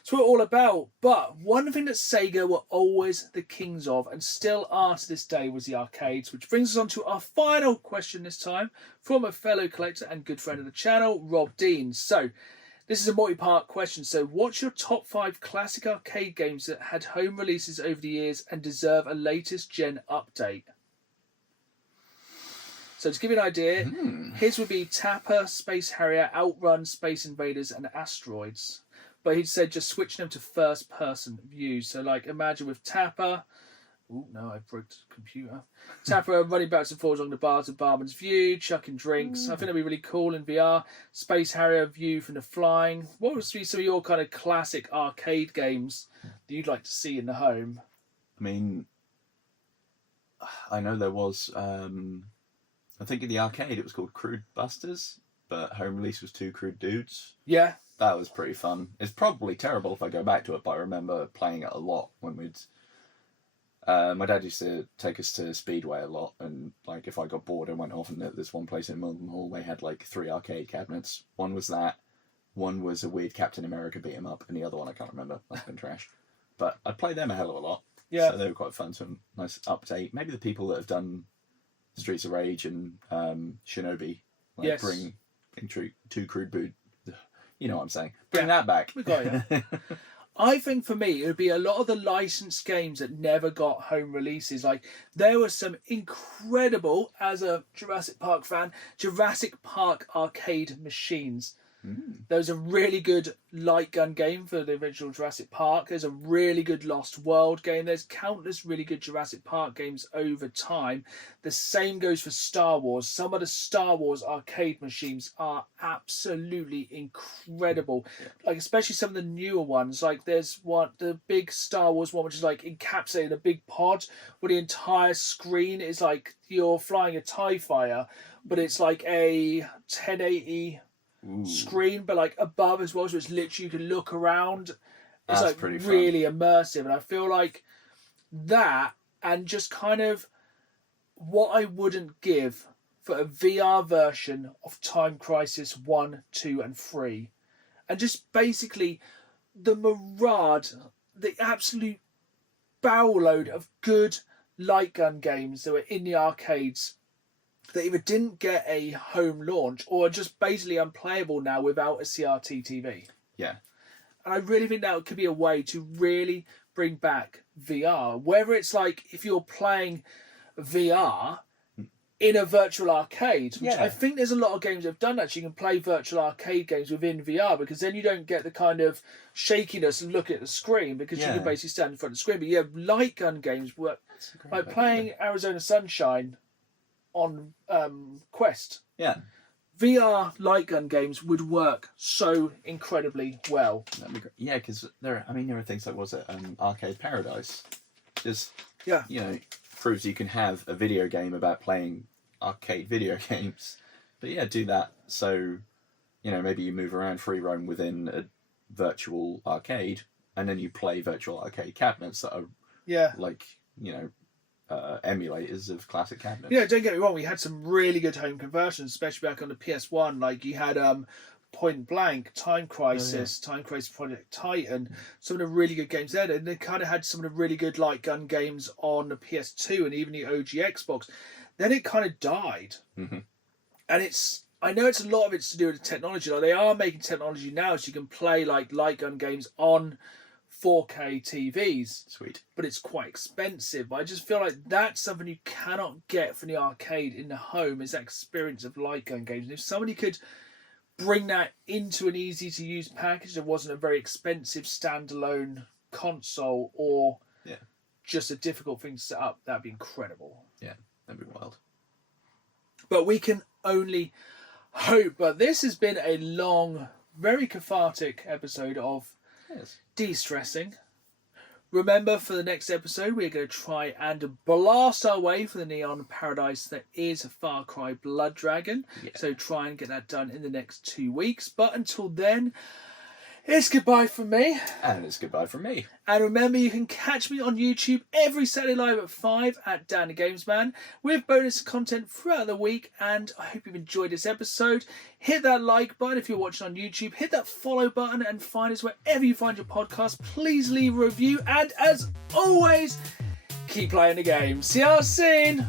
it's what it's all about. But one thing that Sega were always the kings of, and still are to this day, was the arcades, which brings us on to our final question this time from a fellow collector and good friend of the channel, Rob Dean. So, this is a multi-part question. So, what's your top 5 classic arcade games that had home releases over the years and deserve a latest gen update? So, to give you an idea, his would be Tapper, Space Harrier, Outrun, Space Invaders, and Asteroids. But he said just switching them to first-person views. So, like, imagine with Tapper. Oh, no, I broke the computer. Tapper running backwards and forwards along the bars of Barman's View, chucking drinks. I think that'd be really cool in VR. Space Harrier view from the flying. What would be some of your kind of classic arcade games that you'd like to see in the home? I mean, I know there was, I think in the arcade it was called Crude Busters, but home release was Two Crude Dudes. Yeah. That was pretty fun. It's probably terrible if I go back to it, but I remember playing it a lot when we'd... my dad used to take us to Speedway a lot, and like if I got bored and went off, and there's one place in Milton Hall, they had like 3 arcade cabinets. One was that, one was a weird Captain America beat 'em up, and the other one I can't remember. That's been trash. But I'd play them a hell of a lot. Yeah. So they were quite fun. Some nice update. Maybe the people that have done Streets of Rage and Shinobi, like bring Two Crude Boot. You know what I'm saying? Bring that back. We got you. I think for me, it would be a lot of the licensed games that never got home releases. Like, there were some incredible, as a Jurassic Park fan, Jurassic Park arcade machines. There's a really good light gun game for the original Jurassic Park. There's a really good Lost World game. There's countless really good Jurassic Park games over time. The same goes for Star Wars. Some of the Star Wars arcade machines are absolutely incredible. Like, especially some of the newer ones. Like, there's the big Star Wars one, which is like encapsulated in a big pod, where the entire screen is like you're flying a TIE fighter, but it's like a 1080 screen, but like above as well, so it's literally you can look around. It's That's like pretty really immersive, and I feel like that, and just kind of what I wouldn't give for a VR version of Time Crisis 1, 2 and 3, and just basically the mirage, the absolute barrel load of good light gun games that were in the arcades that either didn't get a home launch or are just basically unplayable now without a CRT TV. Yeah. And I really think that could be a way to really bring back VR. Whether it's like if you're playing VR in a virtual arcade, which I think there's a lot of games that have done that. You can play virtual arcade games within VR, because then you don't get the kind of shakiness and look at the screen, because you can basically stand in front of the screen. But yeah, light gun games work. Like playing Arizona Sunshine on Quest. Yeah. VR light gun games would work so incredibly well. That'd be great. Yeah, because there are things like, was it Arcade Paradise? Just proves you can have a video game about playing arcade video games. But yeah, do that. So, maybe you move around free roam within a virtual arcade, and then you play virtual arcade cabinets that are like emulators of classic cabinets. Yeah, don't get me wrong, we had some really good home conversions, especially back on the PS1. Like you had Point Blank, Time Crisis, Time Crisis Project Titan, some of the really good games there. And they kind of had some of the really good light gun games on the PS2 and even the OG Xbox. Then it kind of died. Mm-hmm. And I know a lot of it's to do with the technology. Like they are making technology now so you can play like light gun games on 4K TVs. Sweet. But it's quite expensive. But I just feel like that's something you cannot get from the arcade in the home, is that experience of light gun games. And if somebody could bring that into an easy to use package that wasn't a very expensive standalone console or just a difficult thing to set up, that'd be incredible. Yeah, that'd be wild. But we can only hope. But this has been a long, very cathartic episode of de-stressing. Remember, for the next episode, we're going to try and blast our way for the neon paradise that is Far Cry Blood Dragon. Yeah. So try and get that done in the next 2 weeks. But until then, it's goodbye from me. And it's goodbye from me. And remember, you can catch me on YouTube every Saturday live at 5 at Dan the Games Man, with bonus content throughout the week. And I hope you've enjoyed this episode. Hit that like button if you're watching on YouTube. Hit that follow button and find us wherever you find your podcast. Please leave a review. And as always, keep playing the game. See you soon.